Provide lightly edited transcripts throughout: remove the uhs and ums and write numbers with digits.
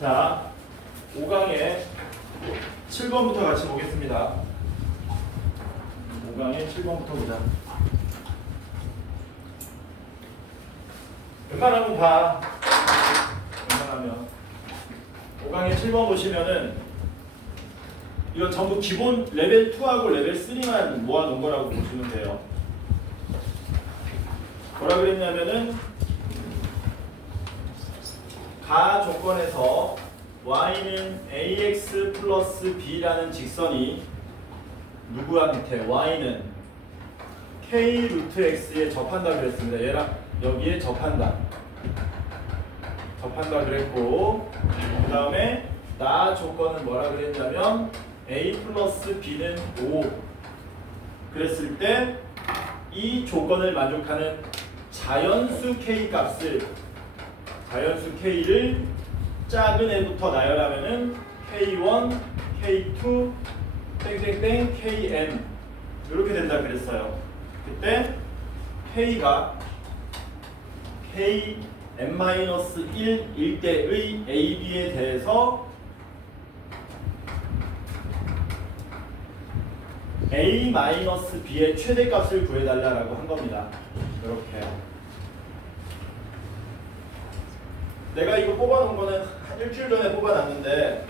자, 5강에 7번부터 같이 보겠습니다. 5강에 7번부터 보자. 웬만하면 봐. 웬만하면. 5강에 7번 보시면은 이건 전부 기본 레벨 2하고 레벨 3만 모아놓은 거라고 보시면 돼요. 뭐라 그랬냐면은 가 조건에서 y는 ax 플러스 b라는 직선이 누구한테 y는 k 루트 x에 접한다 그랬습니다. 얘랑 여기에 접한다 그랬고, 그 다음에 나 조건은 뭐라 그랬냐면 a 플러스 b는 5 그랬을 때 이 조건을 만족하는 자연수 k 값을 자연수 k를 작은 애부터 나열하면은 k1, k2, 땡땡땡, kn 이렇게 된다 그랬어요. 그때 k가 kn-1일 때의 ab에 대해서 a-b의 최대값을 구해달라고 한 겁니다. 이렇게. 내가 이거 뽑아놓은 거는 한 일주일 전에 뽑아놨는데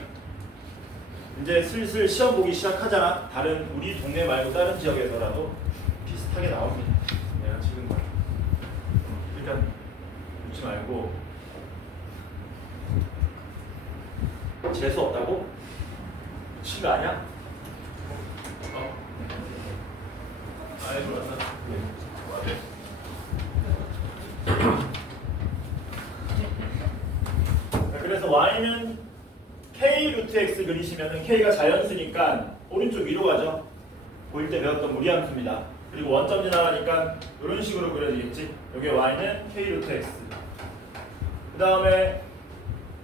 이제 슬슬 시험 보기 시작하잖아. 다른 우리 동네 말고 다른 지역에서라도 비슷하게 나옵니다. 내가 지금 일단 웃지 말고. 재수 없다고? 미친 거 아니야? 아예 들어왔나? 그래서 y는 k 루트 x 그리시면은 k가 자연수니까 오른쪽 위로 가죠. 보일 때 배웠던 무리함수입니다. 그리고 원점 지나가니까 이런 식으로 그려지겠지. 여기 y는 k 루트 x. 그 다음에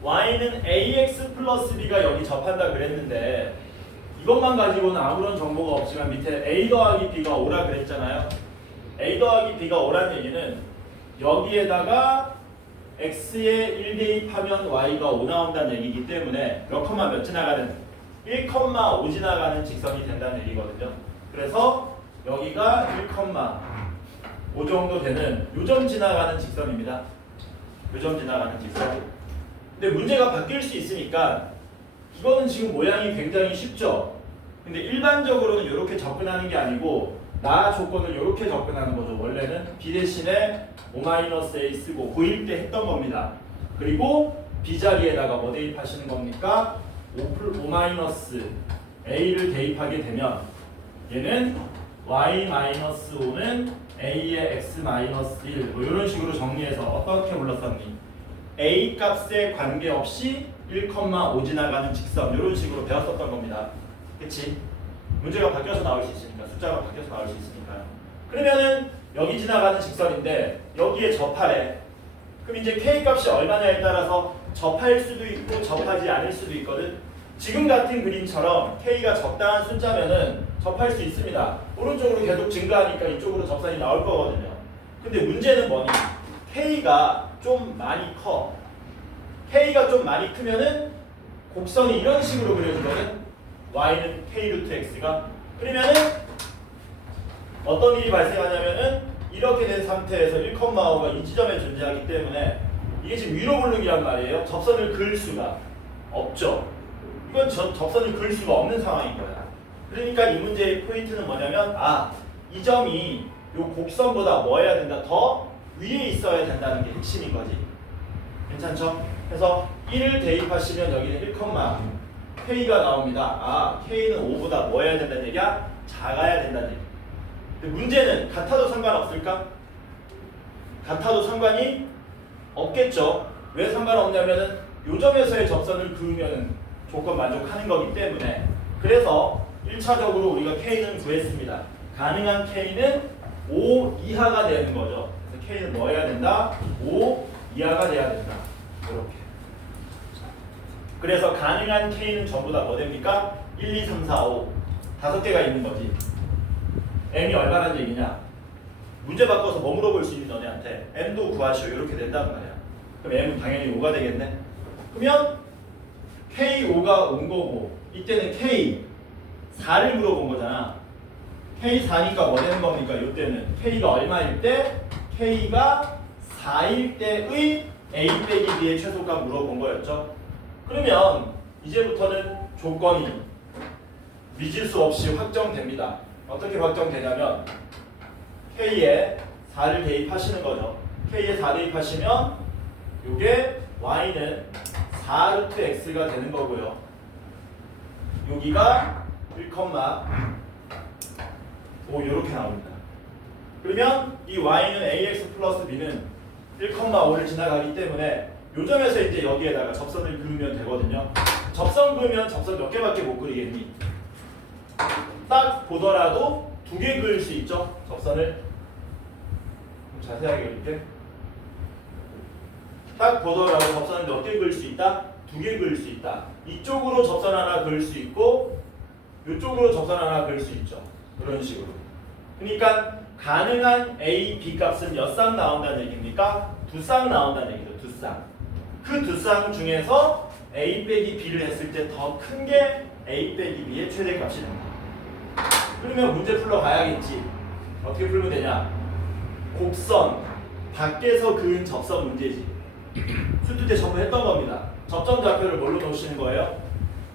y는 ax 플러스 b가 여기 접한다 그랬는데 이것만 가지고는 아무런 정보가 없지만 밑에 a 더하기 b가 5라 그랬잖아요. a 더하기 b가 5란 얘기는 여기에다가 x에 1 대입하면 y가 5 나온다는 얘기이기 때문에 몇 컴마 몇 지나가는 1,5 지나가는 직선이 된다는 얘기거든요. 그래서 여기가 1,5 정도 되는 요점 지나가는 직선입니다. 요점 지나가는 직선. 근데 문제가 바뀔 수 있으니까 이거는 지금 모양이 굉장히 쉽죠. 근데 일반적으로는 이렇게 접근하는 게 아니고 나 조건을 이렇게 접근하는 거죠. 원래는 b 대신에 5-a 쓰고 고1 때 했던 겁니다. 그리고 b 자리에다가 뭐 대입하시는 겁니까? 5-a를 대입하게 되면 얘는 y-5는 a의 x-1 뭐 이런 식으로 정리해서 어떻게 불렀었니? a 값에 관계없이 1,5 지나가는 직선 이런 식으로 배웠었던 겁니다. 그치? 문제가 바뀌어서 나올 수 있으니까, 숫자가 바뀌어서 나올 수 있으니까요. 그러면은 여기 지나가는 직선인데 여기에 접하래. 그럼 이제 k 값이 얼마냐에 따라서 접할 수도 있고 접하지 않을 수도 있거든. 지금 같은 그림처럼 k가 적당한 숫자면은 접할 수 있습니다. 오른쪽으로 계속 증가하니까 이쪽으로 접선이 나올 거거든요. 근데 문제는 뭐니? k가 좀 많이 커. k가 좀 많이 크면은 곡선이 이런 식으로 그려지거든. y는 k 루트 x가. 그러면은 어떤 일이 발생하냐면은 이렇게 된 상태에서 1,5가 이 지점에 존재하기 때문에 이게 지금 위로 볼륨이란 말이에요. 접선을 그을 수가 없죠. 이건 접선을 그을 수가 없는 상황인 거야. 그러니까 이 문제의 포인트는 뭐냐면 이 점이 이 곡선보다 뭐 해야 된다? 더 위에 있어야 된다는 게 핵심인 거지. 괜찮죠? 그래서 1을 대입하시면 여기는 1, k가 나옵니다. k는 5보다 뭐 해야 된다는 얘기야? 작아야 된다는 얘기. 근데 문제는 같아도 상관없을까? 같아도 상관이 없겠죠. 왜 상관없냐면은 요 점에서의 접선을 그으면은 조건 만족하는 거기 때문에. 그래서 1차적으로 우리가 k는 구했습니다. 가능한 k는 5 이하가 되는 거죠. 그래서 k는 뭐 해야 된다? 5 이하가 돼야 된다. 이렇게. 그래서 가능한 k는 전부 다 뭐 됩니까? 1, 2, 3, 4, 5 5개가 있는 거지. m이 얼마란 얘기냐? 문제 바꿔서 뭐 물어볼 수 있니 너네한테? m도 구하시오. 이렇게 된단 말이야. 그럼 m은 당연히 5가 되겠네. 그러면 K5가 온 거고 이때는 K4를 물어본 거잖아. K4니까 뭐 되는 겁니까? 이때는 K가 얼마일 때? K가 4일 때의 A 빼기 B의 최소값 물어본 거였죠. 그러면 이제부터는 조건이 미질 수 없이 확정됩니다. 어떻게 확정되냐면 K에 4를 대입하시는 거죠. K에 4 대입하시면 이게 Y는 4루트 X가 되는 거고요. 여기가 1,5 이렇게 나옵니다. 그러면 이 Y는 AX 플러스 B는 1,5를 지나가기 때문에 요 점에서 이제 여기에다가 접선을 그으면 되거든요. 접선 그으면 접선 몇 개밖에 못 그리겠니? 딱 보더라도 2개 그을 수 있죠. 접선을 좀 자세하게 그릴게. 딱 보더라도 접선을 몇 개 그을 수 있다? 2개 그을 수 있다. 이쪽으로 접선 하나 그을 수 있고 이쪽으로 접선 하나 그을 수 있죠. 그런 식으로. 그러니까 가능한 A, B 값은 몇 쌍 나온다는 얘기입니까? 2쌍 나온다는 얘기죠. 2쌍. 그 2쌍 중에서 A 빼기 B를 했을 때 더 큰 게 A 빼기 B의 최대값이 됩니다. 그러면 문제 풀러 가야겠지. 어떻게 풀면 되냐? 곡선 밖에서 그은 접선 문제지. 수투 때 전부 했던 겁니다. 접점 좌표를 뭘로 놓으시는 거예요?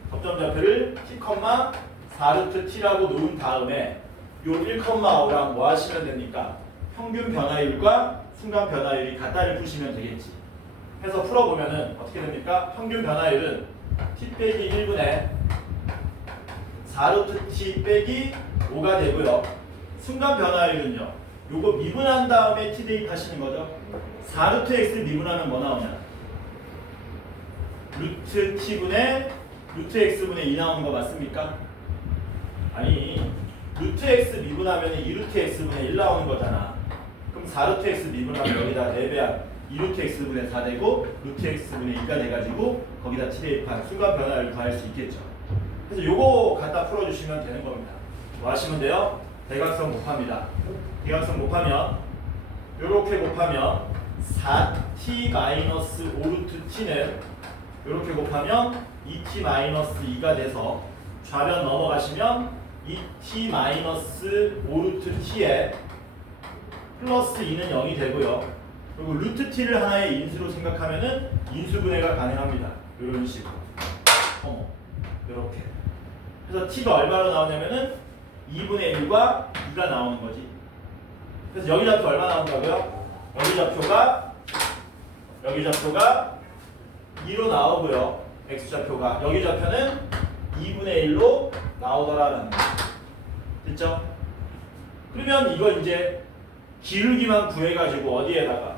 접점 좌표를 t, 4루트 t라고 놓은 다음에 요 1,5랑 뭐 하시면 됩니까? 평균 변화율과 순간 변화율이 같다를 푸시면 되겠지. 해서 풀어보면은 어떻게 됩니까? 평균 변화율은 t 빼기 1분의 4루트 t 빼기 5가 되고요. 순간 변화율은요. 요거 미분한 다음에 t 대입하시는 거죠. 4루트 x 미분하면 뭐 나오냐? 루트 t분의 루트 x분의 2 나오는 거 맞습니까? 아니 루트 x 미분하면 2루트 x분의 1 나오는 거잖아. 그럼 4루트 x 미분하면 여기다 4배한 2루트 x분의 4 되고 루트 x분의 2가 돼가지고 거기다 t 대입한 순간 변화를 구할 수 있겠죠. 그래서 요거 갖다 풀어주시면 되는 겁니다. 뭐 하시면 돼요? 대각선 곱합니다. 대각선 곱하면 요렇게 곱하면 4t-5루트 t는 요렇게 곱하면 2t-2가 돼서 좌변 넘어가시면 2t-5루트 t에 플러스 2는 0이 되고요. 그리고 루트 t를 하나의 인수로 생각하면은 인수분해가 가능합니다. 이런 식으로. 이렇게. 그래서 t가 얼마로 나오냐면은 2분의 1과 2가 나오는 거지. 그래서 여기 좌표 얼마 나온다고요? 여기 좌표가 2로 나오고요. x좌표가 여기 좌표는 2분의 1로 나오더라라는 거죠. 됐죠? 그러면 이거 이제 기울기만 구해가지고 어디에다가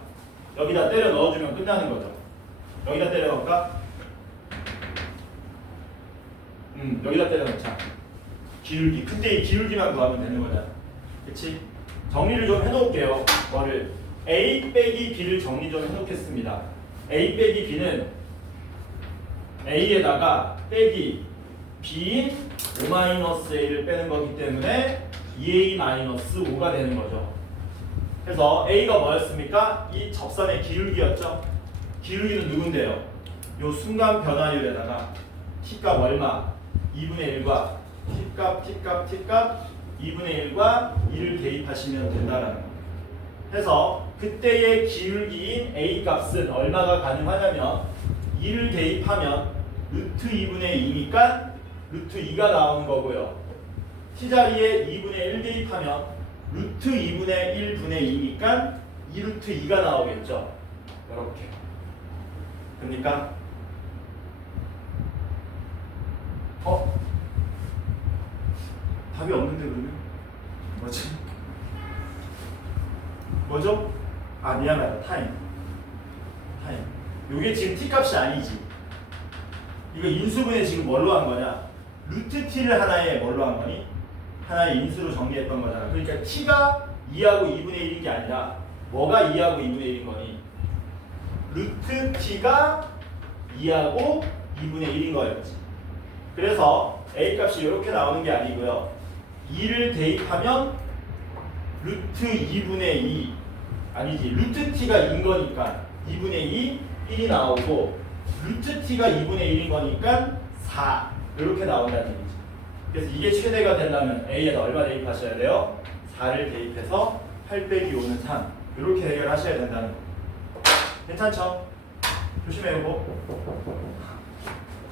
여기다 때려 넣어주면 끝나는 거죠. 여기다 때려 넣을까? 여기다 때려 넣자. 기울기. 그때 이 기울기만 구하면 되는 거잖아. 그치? 정리를 좀 해놓을게요. 뭐를 A 빼기 B를 정리 좀 해놓겠습니다. A 빼기 B는 A에다가 빼기 B인 5-A를 빼는 거기 때문에 2A-5가 되는 거죠. 그래서 A가 뭐였습니까? 이 접선의 기울기였죠. 기울기는 누군데요? 요 순간 변화율에다가 T값 얼마? 2분의 1과 T값 2분의 1과 2를 대입하시면 된다라는 거. 그래서 그때의 기울기인 A 값은 얼마가 가능하냐면 2를 대입하면 루트 2분의 2니까 루트 2가 나오는 거고요. T자리에 2분의 1 대입하면 루트 2분의 1분의 2니까 2루트 2가 나오겠죠. 이렇게. 됩니까? 답이 없는데 그러면? 뭐죠? 아 미안하다. 타임. 요게 지금 t값이 아니지. 이거 인수분해 지금 뭘로 한 거냐? 루트 t를 하나에 뭘로 한 거니? 하나의 인수로 정리했던 거잖아. 그러니까 t가 2하고 2분의 1인 게 아니라 뭐가 2하고 2분의 1인 거니? 루트 t가 2하고 2분의 1인 거였지. 그래서 a 값이 이렇게 나오는 게 아니고요. 2를 대입하면 루트 2분의 2 아니지 루트 t가 2인 거니까 2분의 2 1이 나오고 루트 t가 2분의 1인 거니까 4 이렇게 나온다는 얘기죠. 그래서 이게 최대가 되려면 a에다 얼마 대입하셔야 돼요? 4를 대입해서 8 빼기 5는 3 이렇게 해결하셔야 된다는 거. 괜찮죠? 조심해 이거.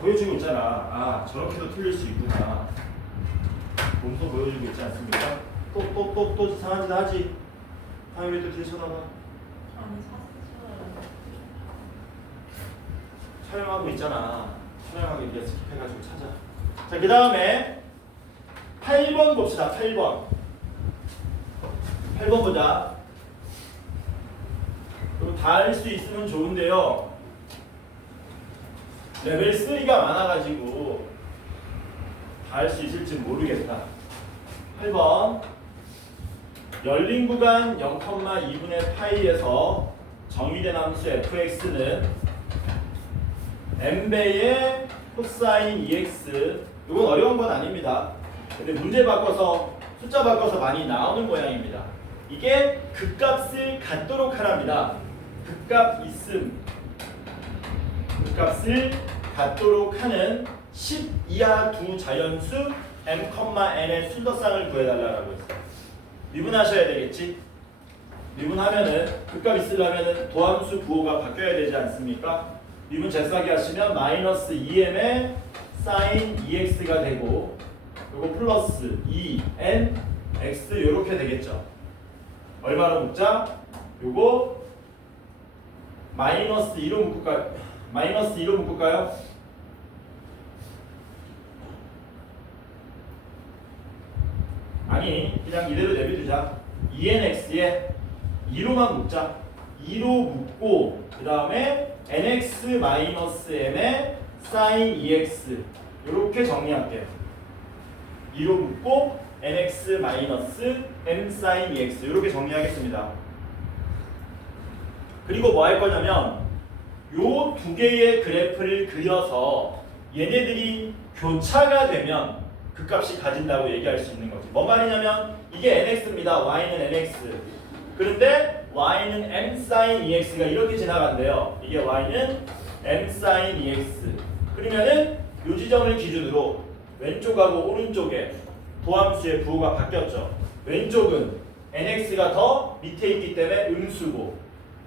보여주고 있잖아. 아 저렇게도 틀릴 수 있구나. 몸소 보여주고 있지 않습니까? 또 이상한 짓 하지. 당연히 또 뒤에 쳐다봐. 아니 사실 촬영하고 있잖아. 촬영하고 이게 스킵해가지고 찾아. 자, 그 다음에 8번 봅시다. 8번. 8번 보자. 이거 다 할 수 있으면 좋은데요. 레벨 3가 많아가지고 다 할 수 있을지 모르겠다. 8번. 열린 구간 0,2분의 파이에서 정의된 함수 fx는 n배의 코사인 EX. 이건 어려운 건 아닙니다. 근데 문제 바꿔서 숫자 바꿔서 많이 나오는 모양입니다. 이게 극값을 갖도록 하랍니다. 극값 있음. 극값을 갖도록 하는 10 이하 두 자연수 m, n의 순서쌍을 구해달라고 했어요. 미분하셔야 되겠지? 미분하면은 극값 있으려면은 도함수 부호가 바뀌어야 되지 않습니까? 미분 재싸기 하시면 마이너스 2m의 사인 2x가 되고 요거 플러스 2n x 요렇게 되겠죠. 얼마로 묶자? 요거 마이너스 2로 묶을까요? 마이너스 2로 묶을까요? 아니 그냥 이대로 내비두자. 2nx에 2로만 묶자. 2로 묶고 그 다음에 nx-m의 sin 2x 이렇게 정리할게요. 2로 묶고 nx-m sin 2x 이렇게 정리하겠습니다. 그리고 뭐 할 거냐면 요 두 개의 그래프를 그려서 얘네들이 교차가 되면 그 값이 가진다고 얘기할 수 있는 거지. 뭔 말이냐면 이게 nx입니다. y는 nx. 그런데 y는 m sin 2x가 이렇게 지나간대요. 이게 y는 m sin 2x. 그러면은 요 지점을 기준으로 왼쪽하고 오른쪽에 도함수의 부호가 바뀌었죠. 왼쪽은 nx가 더 밑에 있기 때문에 음수고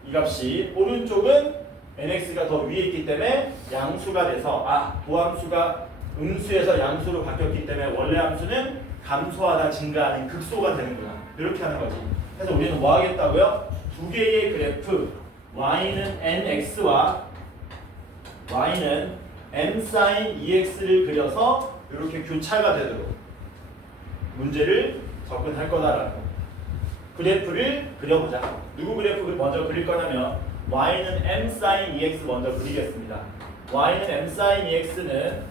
이 값이, 오른쪽은 nx가 더 위에 있기 때문에 양수가 돼서 도함수가 음수에서 양수로 바뀌었기 때문에 원래 함수는 감소하다 증가하는 극소가 되는구나. 이렇게 하는 거지. 그래서 우리는 뭐 하겠다고요? 두 개의 그래프 y는 nx와 y는 m sin 2x를 그려서 이렇게 교차가 되도록 문제를 접근할 거다라는 거. 그래프를 그려보자. 누구 그래프를 먼저 그릴 거냐면 y는 m sin 2x 먼저 그리겠습니다. y는 m sin 2x는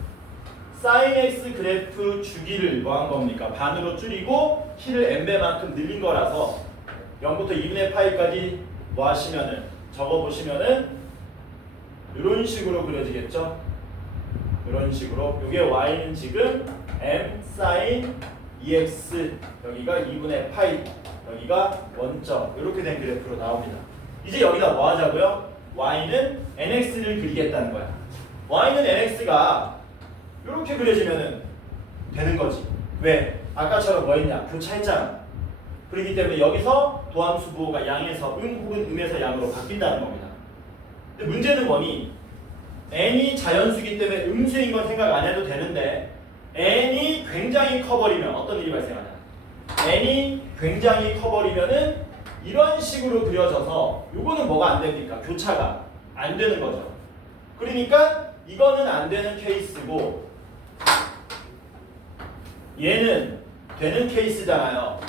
sin x 그래프 주기를 뭐 한 겁니까? 반으로 줄이고 t를 n배만큼 늘린 거라서 0부터 2분의 파이까지 뭐 하시면은 적어보시면은 이런 식으로 그려지겠죠? 이런 식으로. 이게 y는 지금 m sin 2x, 여기가 2분의 파이, 여기가 원점, 이렇게 된 그래프로 나옵니다. 이제 여기다 뭐 하자고요? y는 nx를 그리겠다는 거야. y는 nx가 이렇게 그려지면은 되는 거지. 왜? 아까처럼 뭐 했냐? 교차했잖아. 그렇기 때문에 여기서 도함수 부호가 양에서 혹은 음에서 양으로 바뀐다는 겁니다. 근데 문제는 뭐니? n이 자연수기 때문에 음수인 건 생각 안 해도 되는데 n이 굉장히 커버리면 어떤 일이 발생하냐? n이 굉장히 커버리면은 이런 식으로 그려져서 요거는 뭐가 안 됩니까? 교차가 안 되는 거죠. 그러니까 이거는 안 되는 케이스고 얘는 되는 케이스잖아요.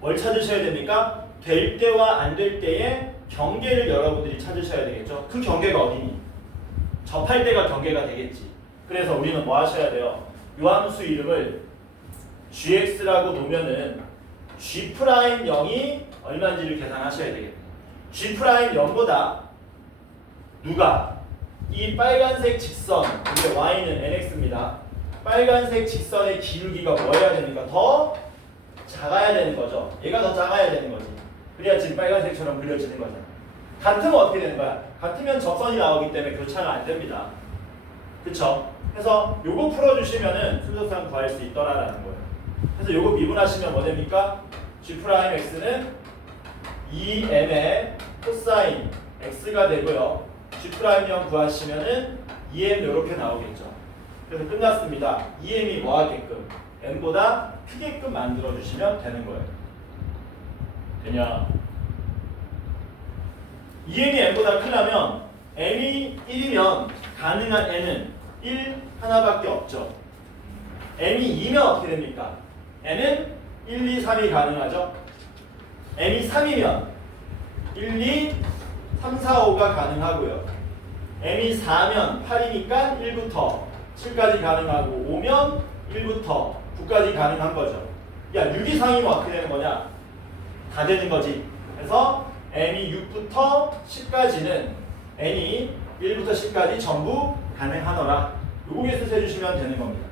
뭘 찾으셔야 됩니까? 될 때와 안 될 때의 경계를 여러분들이 찾으셔야 되겠죠. 그 경계가 어디니? 접할 때가 경계가 되겠지. 그래서 우리는 뭐 하셔야 돼요? 요 함수 이름을 gx라고 놓으면은 g'0이 얼마인지를 계산하셔야 되겠다. g'0보다 누가? 이 빨간색 직선, 이게 y는 nx입니다. 빨간색 직선의 기울기가 뭐 해야 됩니까? 더 작아야 되는 거죠. 얘가 더 작아야 되는 거지. 그래야 지금 빨간색처럼 그려지는 거잖아. 같으면 어떻게 되는 거야? 같으면 적선이 나오기 때문에 교차가 안 됩니다. 그쵸? 그래서 요거 풀어주시면은 순서상 구할 수 있더라라는 거예요. 그래서 요거 미분하시면 뭐 됩니까? G'X는 2m의 코사인 X가 되고요. G'형 구하시면은 2m 요렇게 나오겠죠. 그래서 끝났습니다. 2m이 뭐 하게끔? m보다 크게끔 만들어주시면 되는 거예요. 되냐? 2m이 m보다 크려면 m이 1이면 가능한 n은 1 하나밖에 없죠. m이 2면 어떻게 됩니까? n은 1, 2, 3이 가능하죠. m이 3이면 1, 2, 3, 4, 5가 가능하고요. m이 4면 8이니까 1부터 7까지 가능하고 5면 1부터 9까지 가능한 거죠. 야, 6 이상이면 어떻게 되는 거냐? 다 되는 거지. 그래서 m이 6부터 10까지는 n이 1부터 10까지 전부 가능하더라. 요거 개수 해주시면 되는 겁니다.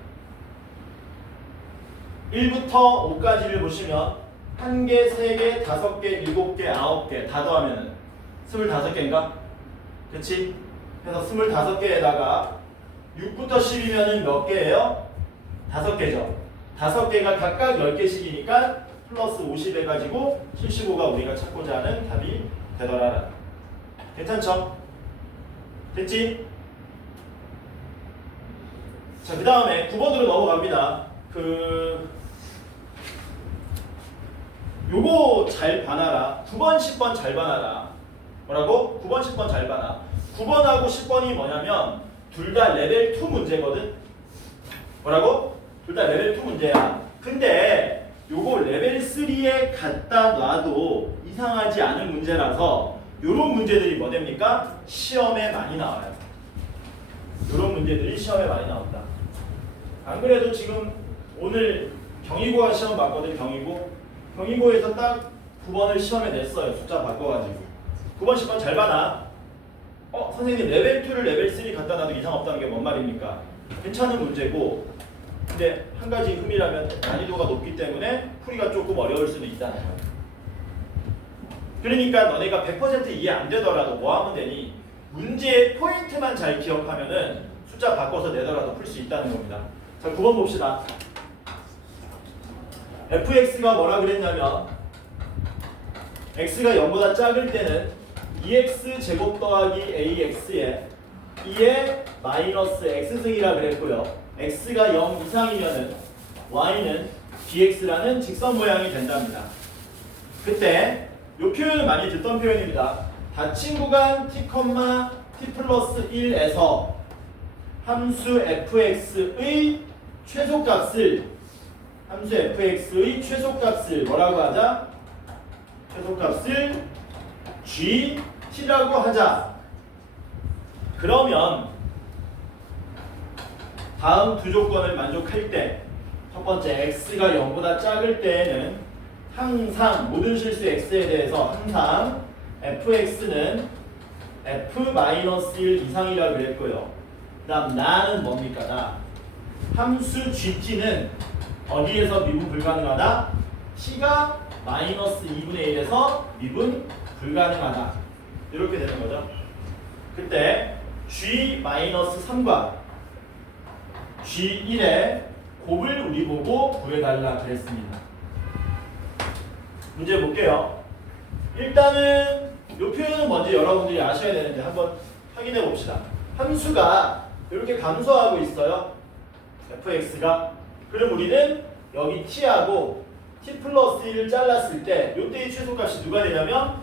1부터 5까지를 보시면 1개, 3개, 5개, 7개, 9개 다 더하면은 25개인가? 그치? 그래서 25개에다가 6부터 10이면은 몇 개예요? 5개죠. 5개가 각각 10개씩이니까 플러스 50 해가지고 75가 우리가 찾고자 하는 답이 되더라. 괜찮죠? 됐지? 자, 그 다음에 9번으로 넘어갑니다. 요거 잘 봐놔라. 9번, 10번 잘 봐놔라. 뭐라고? 9번, 10번 잘 봐놔. 9번하고 10번이 뭐냐면 둘 다 레벨 2 문제거든. 뭐라고? 둘 다 레벨 2 문제야. 근데 요거 레벨 3에 갖다 놔도 이상하지 않은 문제라서 요런 문제들이 뭐 됩니까? 시험에 많이 나와요. 요런 문제들이 시험에 많이 나온다. 안 그래도 지금 오늘 경희고가 시험 봤거든. 경희고에서 딱 9번을 시험에 냈어요. 숫자 바꿔가지고 9번 10번 잘 봐놔. 선생님 레벨 2를 레벨 3 갖다 놔도 이상 없다는 게 뭔 말입니까? 괜찮은 문제고, 근데 한 가지 흠이라면 난이도가 높기 때문에 풀이가 조금 어려울 수는 있잖아요. 그러니까 너네가 100% 이해 안 되더라도 뭐 하면 되니? 문제의 포인트만 잘 기억하면은 숫자 바꿔서 내더라도 풀 수 있다는 겁니다. 자, 9번 봅시다. fx가 뭐라 그랬냐면 x가 0보다 작을 때는 2x 제곱 더하기 ax에 2의 마이너스 x승이라 그랬고요. x가 0 이상이면은 y는 bx라는 직선 모양이 된답니다. 그때 이 표현을 많이 듣던 표현입니다. 닫힌 구간 t, t 플러스 1에서 함수 fx의 최소값을 뭐라고 하자? 최소값을 gt라고 하자. 그러면 다음 두 조건을 만족할 때, 첫 번째 x가 0보다 작을 때에는 항상 모든 실수 x에 대해서 항상 fx는 f-1 이상이라고 그랬고요. 그 다음 나는 뭡니까? 나. 함수 gt는 어디에서 미분 불가능하다? t가 마이너스 2분의 1에서 미분 불가능하다. 이렇게 되는 거죠. 그때 g-3과 g1의 곱을 우리 보고 구해달라 그랬습니다. 문제 볼게요. 일단은 이 표현은 먼저 여러분들이 아셔야 되는데 한번 확인해 봅시다. 함수가 이렇게 감소하고 있어요. fx가. 그럼 우리는 여기 t하고 t 플러스 1을 잘랐을 때 이때의 최소값이 누가 되냐면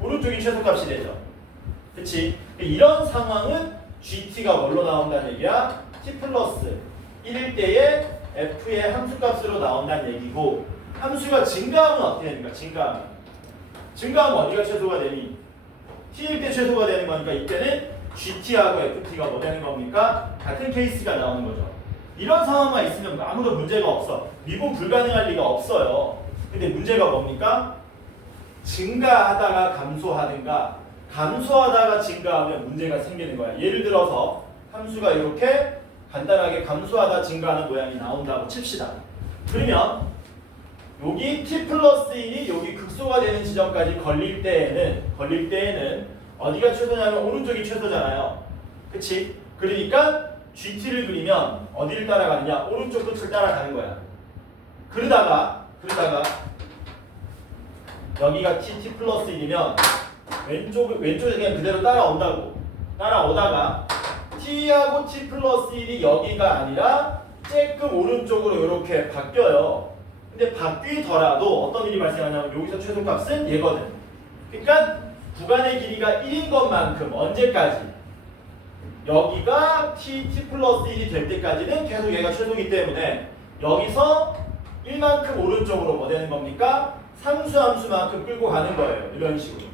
오른쪽이 최소값이 되죠. 그치? 이런 상황은 gt가 뭘로 나온다는 얘기야? t 플러스 1일 때의 f의 함수값으로 나온다는 얘기고, 함수가 증가하면 어떻게 됩니까? 증가하면 어디가 최소가 되니? t일 때 최소가 되는 거니까 이때는 gt하고 ft가 뭐 되는 겁니까? 같은 케이스가 나오는 거죠. 이런 상황만 있으면 아무도 문제가 없어. 미분 불가능할 리가 없어요. 근데 문제가 뭡니까? 증가하다가 감소하든가 감소하다가 증가하면 문제가 생기는 거야. 예를 들어서 함수가 이렇게 간단하게 감소하다 증가하는 모양이 나온다고 칩시다. 그러면 여기 t 플러스 1이 여기 극소가 되는 지점까지 걸릴 때에는 어디가 최소냐면 오른쪽이 최소잖아요. 그치? 그러니까 GT를 그리면 어디를 따라가느냐? 오른쪽 끝을 따라가는 거야. 그러다가 여기가 TT 플러스 1이면 왼쪽에 그냥 그대로 따라오다가 T하고 T 플러스 1이 여기가 아니라 조금 오른쪽으로 이렇게 바뀌어요. 근데 바뀌더라도 어떤 일이 발생하냐면 여기서 최소값은 얘거든. 그러니까 구간의 길이가 1인 것만큼 언제까지? 여기가 T 플러스 1이 될 때까지는 계속 얘가 최소이기 때문에 여기서 1만큼 오른쪽으로 뭐 되는 겁니까? 상수함수만큼 끌고 가는 거예요. 이런 식으로.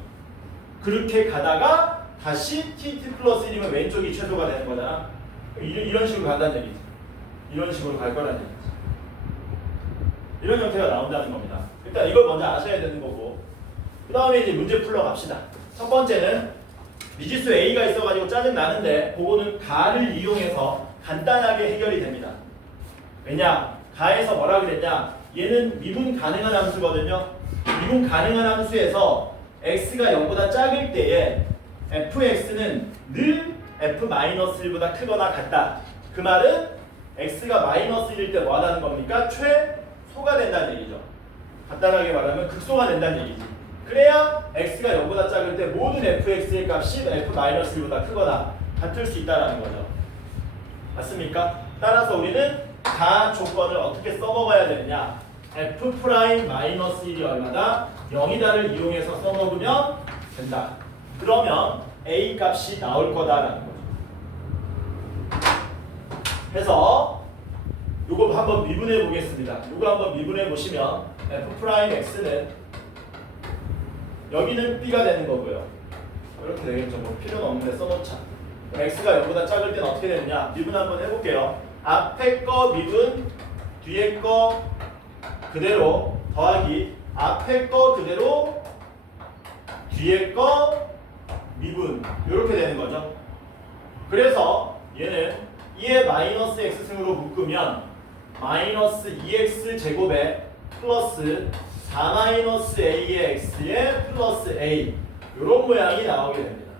그렇게 가다가 다시 T 플러스 1이면 왼쪽이 최소가 되는 거잖아. 이런 식으로 간다는 얘기지. 이런 식으로 갈 거라는 얘기지. 이런 형태가 나온다는 겁니다. 일단 이걸 먼저 아셔야 되는 거고, 그 다음에 이제 문제 풀러 갑시다. 첫 번째는 미지수 A가 있어가지고 짜증 나는데 그거는 가를 이용해서 간단하게 해결이 됩니다. 왜냐? 가에서 뭐라 그랬냐? 얘는 미분 가능한 함수거든요. 미분 가능한 함수에서 x가 0보다 작을 때에 fx는 늘 f-1보다 크거나 같다. 그 말은 x가 -1일 때 뭐 하다는 겁니까? 최소가 된다는 얘기죠. 간단하게 말하면 극소가 된다는 얘기지. 그래야 x가 0보다 작을 때 모든 fx의 값이 f-1보다 크거나 같을 수 있다는 거죠. 맞습니까? 따라서 우리는 가 조건을 어떻게 써먹어야 되느냐? f'-1이 얼마다? 0이다를 이용해서 써먹으면 된다. 그러면 a 값이 나올 거다라는 거죠. 해서 요거 한번 미분해 보겠습니다. 요거 한번 미분해 보시면 f'x는 여기는 b가 되는 거고요. 이렇게 되겠죠. 뭐 필요는 없는데 써놓자. x가 0보다 작을 때는 어떻게 되느냐? 미분 한번 해볼게요. 앞에 거 미분, 뒤에 거 그대로 더하기 앞에 거 그대로 뒤에 거 미분 이렇게 되는 거죠. 그래서 얘는 2의 마이너스 x승으로 묶으면 마이너스 2x 제곱에 플러스 4 마이너스 a의 x에 플러스 a 이런 모양이 나오게 됩니다.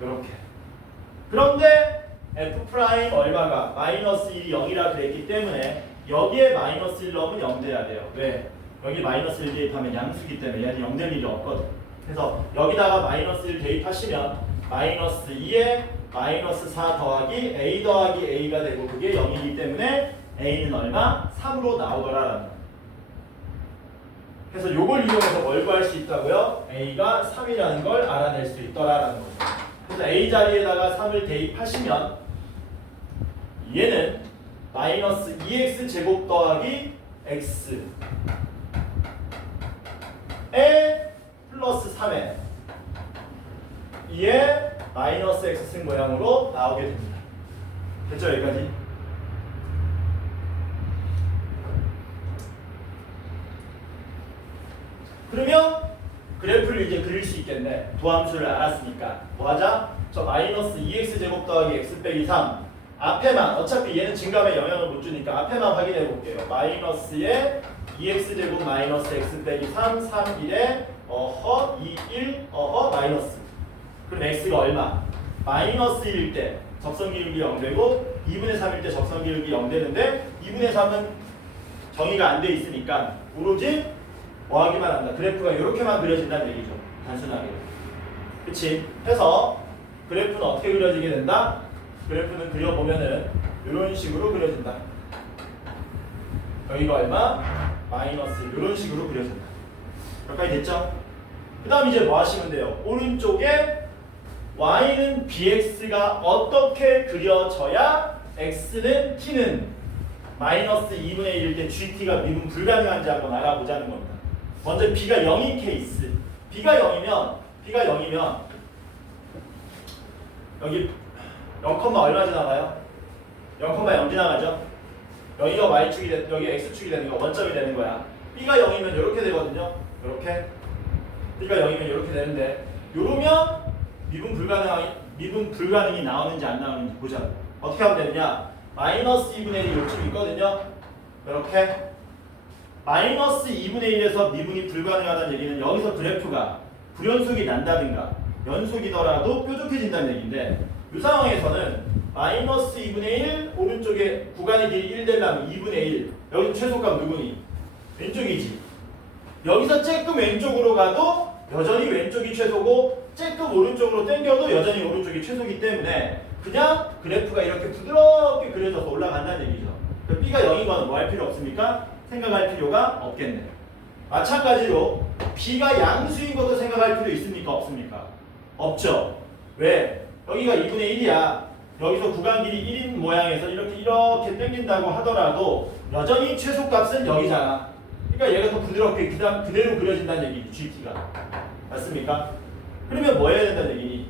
이렇게. 그런데 f' 얼마가 마이너스 1이 0이라 그랬기 때문에 여기에 마이너스 1 넣으면 0 돼야 돼요. 왜? 여기 마이너스 1 대입하면 양수기 때문에 얘는 0 될 일이 없거든. 그래서 여기다가 마이너스 1 대입하시면 마이너스 2에 마이너스 4 더하기 a 더하기 a가 되고 그게 0이기 때문에 a는 얼마? 3으로 나오더라라는 거예요. 그래서 요걸 이용해서 뭘 구할 수 있다고요? a가 3이라는 걸 알아낼 수 있더라라는 거죠. 그래서 a 자리에다가 3을 대입하시면 얘는 마이너스 2x 제곱 더하기 x 에 플러스 3에 2에 마이너스 x승 모양으로 나오게 됩니다. 됐죠? 여기까지? 그러면 그래프를 이제 그릴 수 있겠네. 도함수를 알았으니까 뭐 하자? 저 마이너스 2x 제곱 더하기 x 빼기 3 앞에만, 어차피 얘는 증감에 영향을 못 주니까 앞에만 확인해 볼게요. 마이너스에 2x 제곱 마이너스 x 빼기 3, 3, 1에 어허, 2, 1, 어허, 마이너스. 그럼 x가 얼마? 마이너스 1일 때 적성기울기 0 되고 2분의 3일 때 적성기울기 0 되는데 2분의 3은 정의가 안 돼 있으니까 오로지 뭐 하기만 한다. 그래프가 이렇게만 그려진다는 얘기죠. 단순하게. 그치? 해서 그래프는 어떻게 그려지게 된다? 그래프는 그려보면은 이런 식으로 그려진다. 여기가 얼마? 마이너스 이런 식으로 그려진다. 여기까지 됐죠? 그 다음 이제 뭐 하시면 돼요? 오른쪽에 y는 bx가 어떻게 그려져야 x는 t는 마이너스 2분의 1일 때 gt가 미분 불가능한지 한번 알아보자는 겁니다. 먼저 b가 0인 케이스. b가 0이면 여기 0, 얼마 지나가요? 0,0 지나가죠? 여기가 y축이 여기 x축이 되는 거 원점이 되는 거야. b가 0이면 이렇게 되거든요. 이렇게. b가 0이면 이렇게 되는데 요러면 미분 불가능이 나오는지 안 나오는지 보자. 어떻게 하면 되느냐? 마이너스 2분의 1이 요쯤 있거든요. 이렇게 마이너스 2분의 1에서 미분이 불가능하다는 얘기는 여기서 그래프가 불연속이 난다든가 연속이더라도 뾰족해진다는 얘기인데 이 상황에서는 마이너스 2분의 1 오른쪽에 구간의 길이 1 되려면 2분의 1 여기 최소값 누구니? 왼쪽이지. 여기서 조금 왼쪽으로 가도 여전히 왼쪽이 최소고 조금 오른쪽으로 당겨도 여전히 오른쪽이 최소이기 때문에 그냥 그래프가 이렇게 부드럽게 그려져서 올라간다는 얘기죠. B가 0인 거는 뭐 할 필요 없습니까? 생각할 필요가 없겠네. 마찬가지로 B가 양수인 것도 생각할 필요 있습니까? 없습니까? 없죠. 왜? 여기가 2분의 1이야. 여기서 구간 길이 1인 모양에서 이렇게 당긴다고 하더라도 여전히 최소값은 여기잖아. 그러니까 얘가 더 부드럽게 그대로 그려진다는 얘기지. GT가. 맞습니까? 그러면 뭐 해야 된다는 얘기니?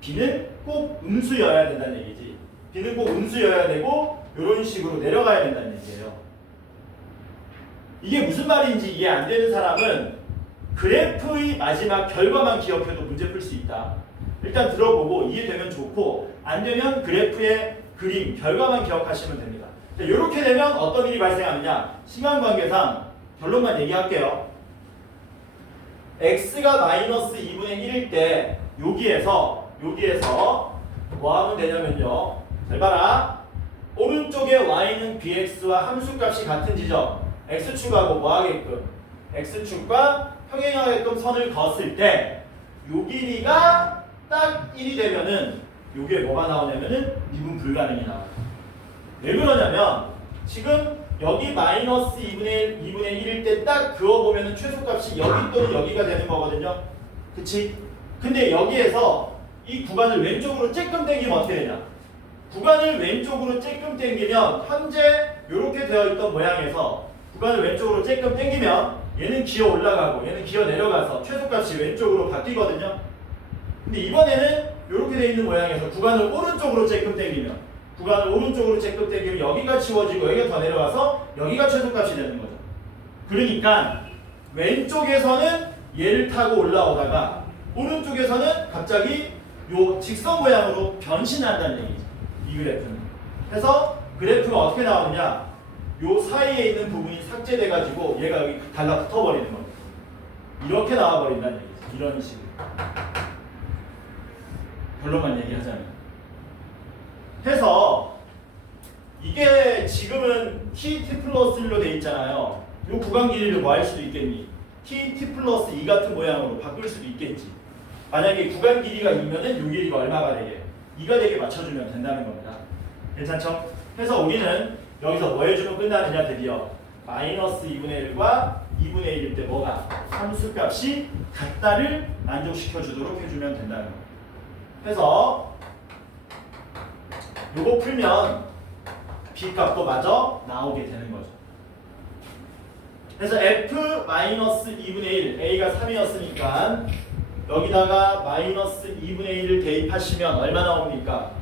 B는 꼭 음수여야 된다는 얘기지. B는 꼭 음수여야 되고 이런 식으로 내려가야 된다는 얘기예요. 이게 무슨 말인지 이해 안 되는 사람은 그래프의 마지막 결과만 기억해도 문제 풀 수 있다. 일단 들어보고 이해되면 좋고 안 되면 그래프의 그림, 결과만 기억하시면 됩니다. 이렇게 되면 어떤 일이 발생하느냐? 시간 관계상 결론만 얘기할게요. x가 마이너스 2분의 1일 때 여기에서 뭐 하면 되냐면요. 잘 봐라. 오른쪽에 y는 bx와 함수값이 같은 지점 x축하고 뭐 하게끔? x축과 평행하게끔 선을 그었을 때 요 길이가 딱 1이 되면은 요게 뭐가 나오냐면은 미분 불가능이 나와요. 왜 그러냐면 지금 여기 마이너스 2분의 1일 때 딱 그어보면은 최소값이 여기 또는 여기가 되는 거거든요. 그치? 근데 여기에서 이 구간을 왼쪽으로 쬐끔 당기면 어떻게 되냐? 구간을 왼쪽으로 쬐끔 당기면 현재 이렇게 되어 있던 모양에서 구간을 왼쪽으로 쬐끔 당기면 얘는 기어 올라가고 얘는 기어 내려가서 최소값이 왼쪽으로 바뀌거든요. 근데 이번에는 이렇게 되어 있는 모양에서 구간을 오른쪽으로 쬐끔 당기면 여기가 치워지고 여기가 더 내려가서 여기가 최소값이 되는 거죠. 그러니까 왼쪽에서는 얘를 타고 올라오다가 오른쪽에서는 갑자기 요 직선 모양으로 변신한다는 얘기죠. 이 그래프는. 그래서 그래프가 어떻게 나오느냐? 요 사이에 있는 부분이 삭제돼 가지고 얘가 여기 달라붙어 버리는 겁니다. 이렇게 나와 버린다는 얘기죠. 이런 식으로. 결론만 얘기하자면. 해서 이게 지금은 t 플러스 1로 돼 있잖아요. 요 구간 길이를 뭐 할 수도 있겠니? t 플러스 2 같은 모양으로 바꿀 수도 있겠지. 만약에 구간 길이가 2면은 요 길이가 얼마가 되게? 2가 되게 맞춰주면 된다는 겁니다. 괜찮죠? 해서 우리는 여기서 뭐 해주면 끝나느냐 드디어 마이너스 2분의 1과 2분의 1일 때 뭐가? 함수값이 같다를 만족시켜 주도록 해주면 된다는 겁니다. 해서 요거 풀면 B값도 마저 나오게 되는 거죠. 그래서 F-2분의 1, A가 3이었으니까 여기다가 마이너스 2분의 1을 대입하시면 얼마 나옵니까?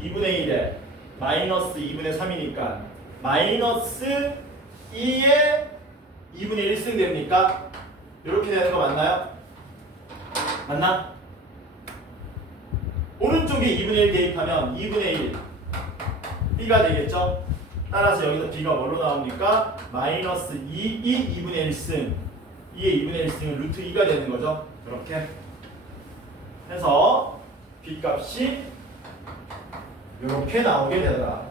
2분의 1에 마이너스 2분의 3이니까 마이너스 2에 2분의 1승 됩니까? 이렇게 되는 거 맞나요? 맞나? 오른쪽에 2분의 1 대입하면 2분의 1 B가 되겠죠? 따라서 여기서 B가 뭘로 나옵니까? 마이너스 2이 2분의 1승 2의 2분의 1승은 루트 2가 되는 거죠. 이렇게 해서 B값이 이렇게 나오게 되더라.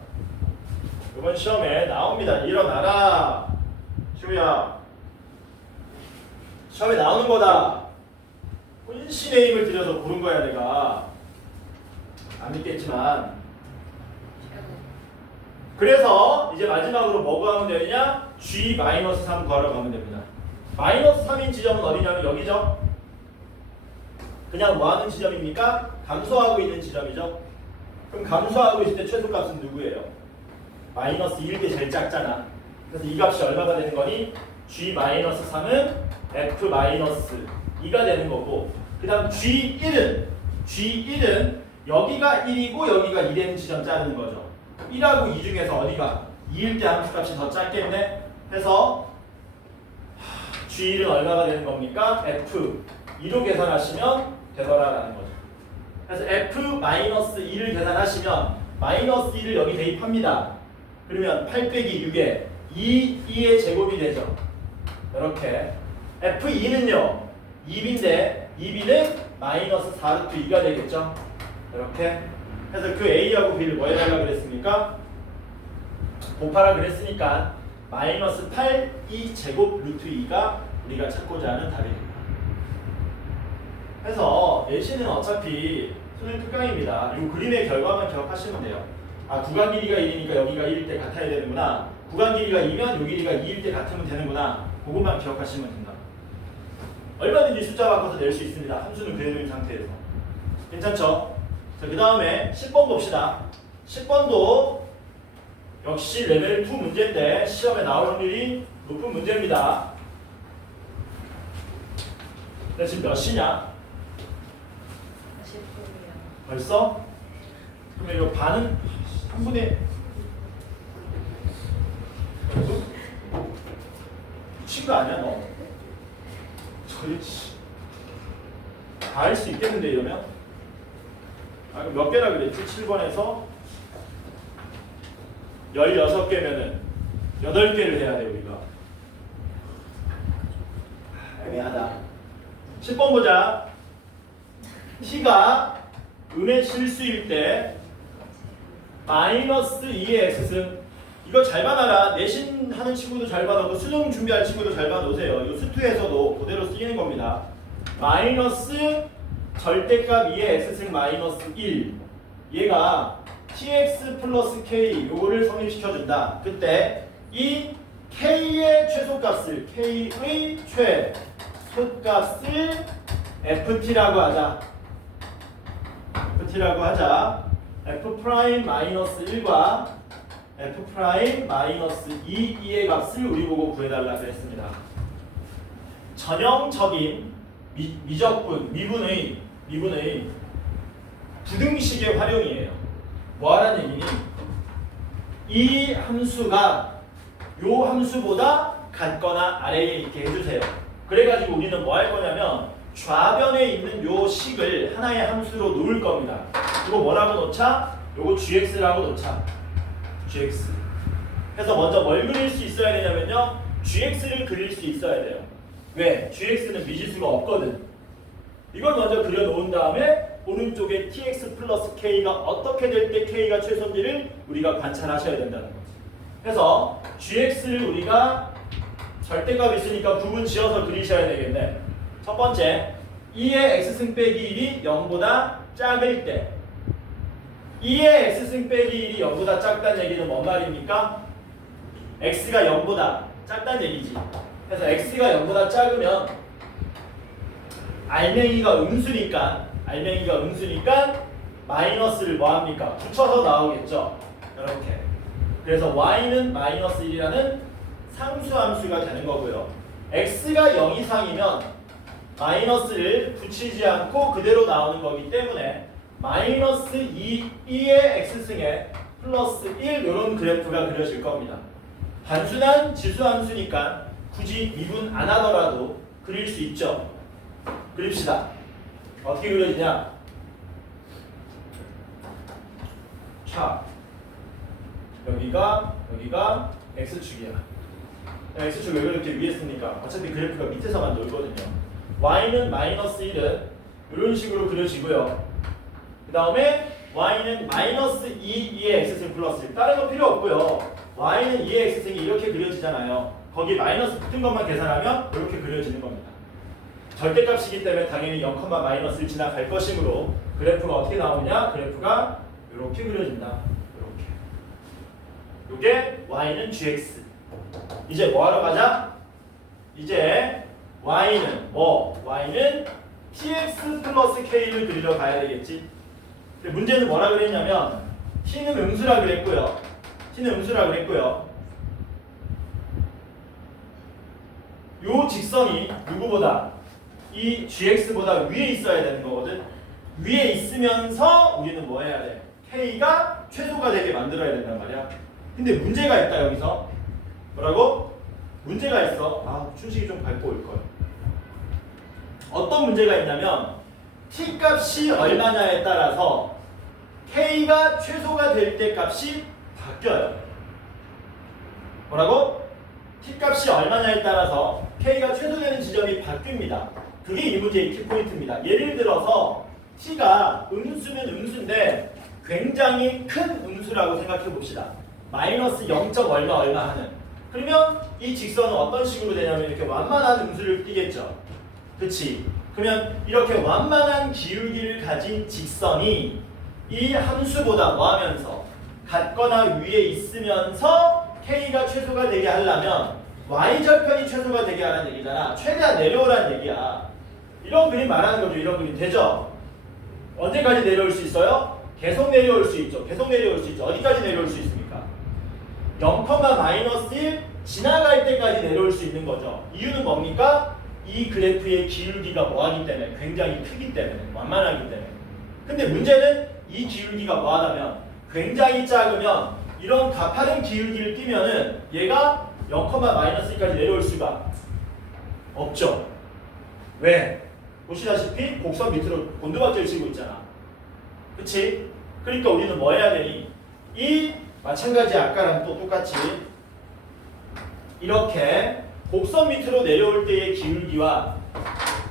이번 시험에 나옵니다. 일어나라. 시우야. 시험에 나오는 거다. 혼신의 힘을 들여서 고른 거야 내가. 안 믿겠지만. 그래서 이제 마지막으로 뭐 구하면 되느냐? G-3 구하러 가면 됩니다. 마이너스 3인 지점은 어디냐면 여기죠. 그냥 뭐 하는 지점입니까? 감소하고 있는 지점이죠. 그럼 감소하고 있을 때 최소값은 누구예요? 마이너스 1일 때 제일 작잖아. 그래서 이 값이 얼마가 되는 거니? G-3은 F-2가 되는 거고 그 다음 G1은 여기가 1이고 여기가 2 되는 지점 자르는 거죠. 1하고 2 중에서 어디가 2일 때 함수값이 더 작겠네? 해서 G1은 얼마가 되는 겁니까? F2로 계산하시면 되더라라는 거죠. 그래서 F-2를 계산하시면 마이너스 2를 여기 대입합니다. 그러면 8 빼기 6에 2의 제곱이 되죠. 이렇게 F2는요 2b인데 2b는 마이너스 4루트 2가 되겠죠. 이렇게 해서 그 A하고 B를 뭐 해달라 그랬습니까? 곱하라 그랬으니까 마이너스 8 2제곱 루트 2가 우리가 찾고자 하는 답이 됩니다. 그래서 내신은 어차피 수능 특강입니다. 이 그림의 결과만 기억하시면 돼요. 아, 구간 길이가 1이니까 여기가 1일 때 같아야 되는구나. 구간 길이가 2면 요 길이가 2일 때 같으면 되는구나. 그것만 기억하시면 된다. 얼마든지 숫자 바꿔서 낼 수 있습니다. 함수는 그대로인 상태에서. 괜찮죠? 자, 그 다음에 10번 봅시다. 10번도 역시 레벨 2 문제인데 시험에 나올 확률이 높은 문제입니다. 근데 지금 몇 시냐? 10분이요. 벌써? 그러면 이거 반은 3분의 미친 거 아니야 너? 저희 다 할 수 있겠는데 이러면? 아, 그럼 몇 개라 그랬지? 7번에서 16개면은 8개를 해야 돼 우리가. 애매하다. 10번 보자. t가 음의 실수일 때 마이너스 2의 x승. 이거 잘 봐놔라. 내신 하는 친구도 잘 봐놓고 수능 준비할 친구도 잘 봐놓으세요. 이 수투에서도 그대로 쓰이는 겁니다. 마이너스 절대값 2의 x승 마이너스 1. 얘가 tx 플러스 k 요거를 성립시켜준다. 그때 이 k의 최소값을 k의 최소값을 ft라고 하자. ft라고 하자. f 프라임 마이너스 1과 f 프라임 마이너스 2의 값을 우리 보고 구해달라 그랬습니다. 전형적인 미적분, 미분의 부등식의 활용이에요. 뭐하라는 얘기니? 이 함수가 요 함수보다 같거나 아래에 있게 해주세요. 그래가지고 우리는 뭐 할 거냐면 좌변에 있는 요 식을 하나의 함수로 놓을 겁니다. 이거 뭐라고 놓자? 요거 gx라고 놓자. gx. 그래서 먼저 뭘 그릴 수 있어야 되냐면요. gx를 그릴 수 있어야 돼요. 왜? gx는 미지수가 없거든. 이걸 먼저 그려놓은 다음에 오른쪽에 tx 플러스 k가 어떻게 될 때 k가 최소인지를 우리가 관찰하셔야 된다는 거지. 그래서 gx를 우리가 절대값 있으니까 구분 지어서 그리셔야 되겠네. 첫 번째, 2의 x승 빼기 1이 0보다 작을 때 2의 x승 빼기 1이 0보다 작다는 얘기는 뭔 말입니까? x가 0보다 작다는 얘기지. 그래서 x가 0보다 작으면 알맹이가 음수니까 마이너스를 뭐합니까? 붙여서 나오겠죠. 이렇게. 그래서 y는 마이너스 1이라는 상수함수가 되는 거고요. x가 0 이상이면 마이너스를 붙이지 않고 그대로 나오는 거기 때문에 마이너스 2의 x승에 플러스 1 이런 그래프가 그려질 겁니다. 단순한 지수함수니까 굳이 미분 안 하더라도 그릴 수 있죠. 그립시다. 어떻게 그려지냐? 자, 여기가 x축이야. x축 왜 그렇게 위에 씁니까? 어차피 그래프가 밑에서만 놀거든요. y는 마이너스 1은 이런 식으로 그려지고요. 그 다음에 y는 마이너스 2의 x승 플러스 1. 다른 거 필요 없고요. y는 2의 x승이 이렇게 그려지잖아요. 거기 마이너스 붙은 것만 계산하면 이렇게 그려지는 겁니다. 절대값이기 때문에 당연히 0, 마이너스를 지나갈 것이므로 그래프가 어떻게 나오냐? 그래프가 이렇게 그려진다. 이렇게. 이게 y는 gx. 이제 뭐 하러 가자? 이제 y는 뭐? y는 tx 플러스 k를 그리러 가야 되겠지. 문제는 뭐라 그랬냐면 t는 음수라 그랬고요. 요 직선이 누구보다 이 gx보다 위에 있어야 되는 거거든. 위에 있으면서 우리는 뭐 해야 돼? k가 최소가 되게 만들어야 된단 말이야. 근데 문제가 있다 여기서. 뭐라고? 문제가 있어. 아, 춘식이 좀 밟고 올 거야. 어떤 문제가 있냐면 t 값이 얼마냐에 따라서 k가 최소가 될 때 값이 바뀌어요. 뭐라고? t 값이 얼마냐에 따라서 k가 최소되는 지점이 바뀝니다. 그게 이 문제의 키포인트입니다. 예를 들어서 t가 음수면 음수인데 굉장히 큰 음수라고 생각해 봅시다. 마이너스 0. 얼마 하는. 그러면 이 직선은 어떤 식으로 되냐면 이렇게 완만한 음수를 띠겠죠. 그치? 그러면 이렇게 완만한 기울기를 가진 직선이 이 함수보다 뭐 하면서 같거나 위에 있으면서 k가 최소가 되게 하려면 y절편이 최소가 되게 하라는 얘기잖아. 최대한 내려오라는 얘기야. 이런 그림 말하는 거죠. 이런 그림 되죠? 언제까지 내려올 수 있어요? 계속 내려올 수 있죠. 계속 내려올 수 있죠. 어디까지 내려올 수 있습니까? 0,-1 지나갈 때까지 내려올 수 있는 거죠. 이유는 뭡니까? 이 그래프의 기울기가 뭐하기 때문에 굉장히 크기 때문에 완만하기 때문에. 근데 문제는 이 기울기가 뭐하다면 굉장히 작으면 이런 가파른 기울기를 띄면은 얘가 0,-1까지 내려올 수가 없죠. 왜? 보시다시피 곡선 밑으로 곤두박질 치고 있잖아. 그치? 그러니까 우리는 뭐 해야 되니? 이 마찬가지 아까랑 또 똑같이 이렇게 곡선 밑으로 내려올 때의 기울기와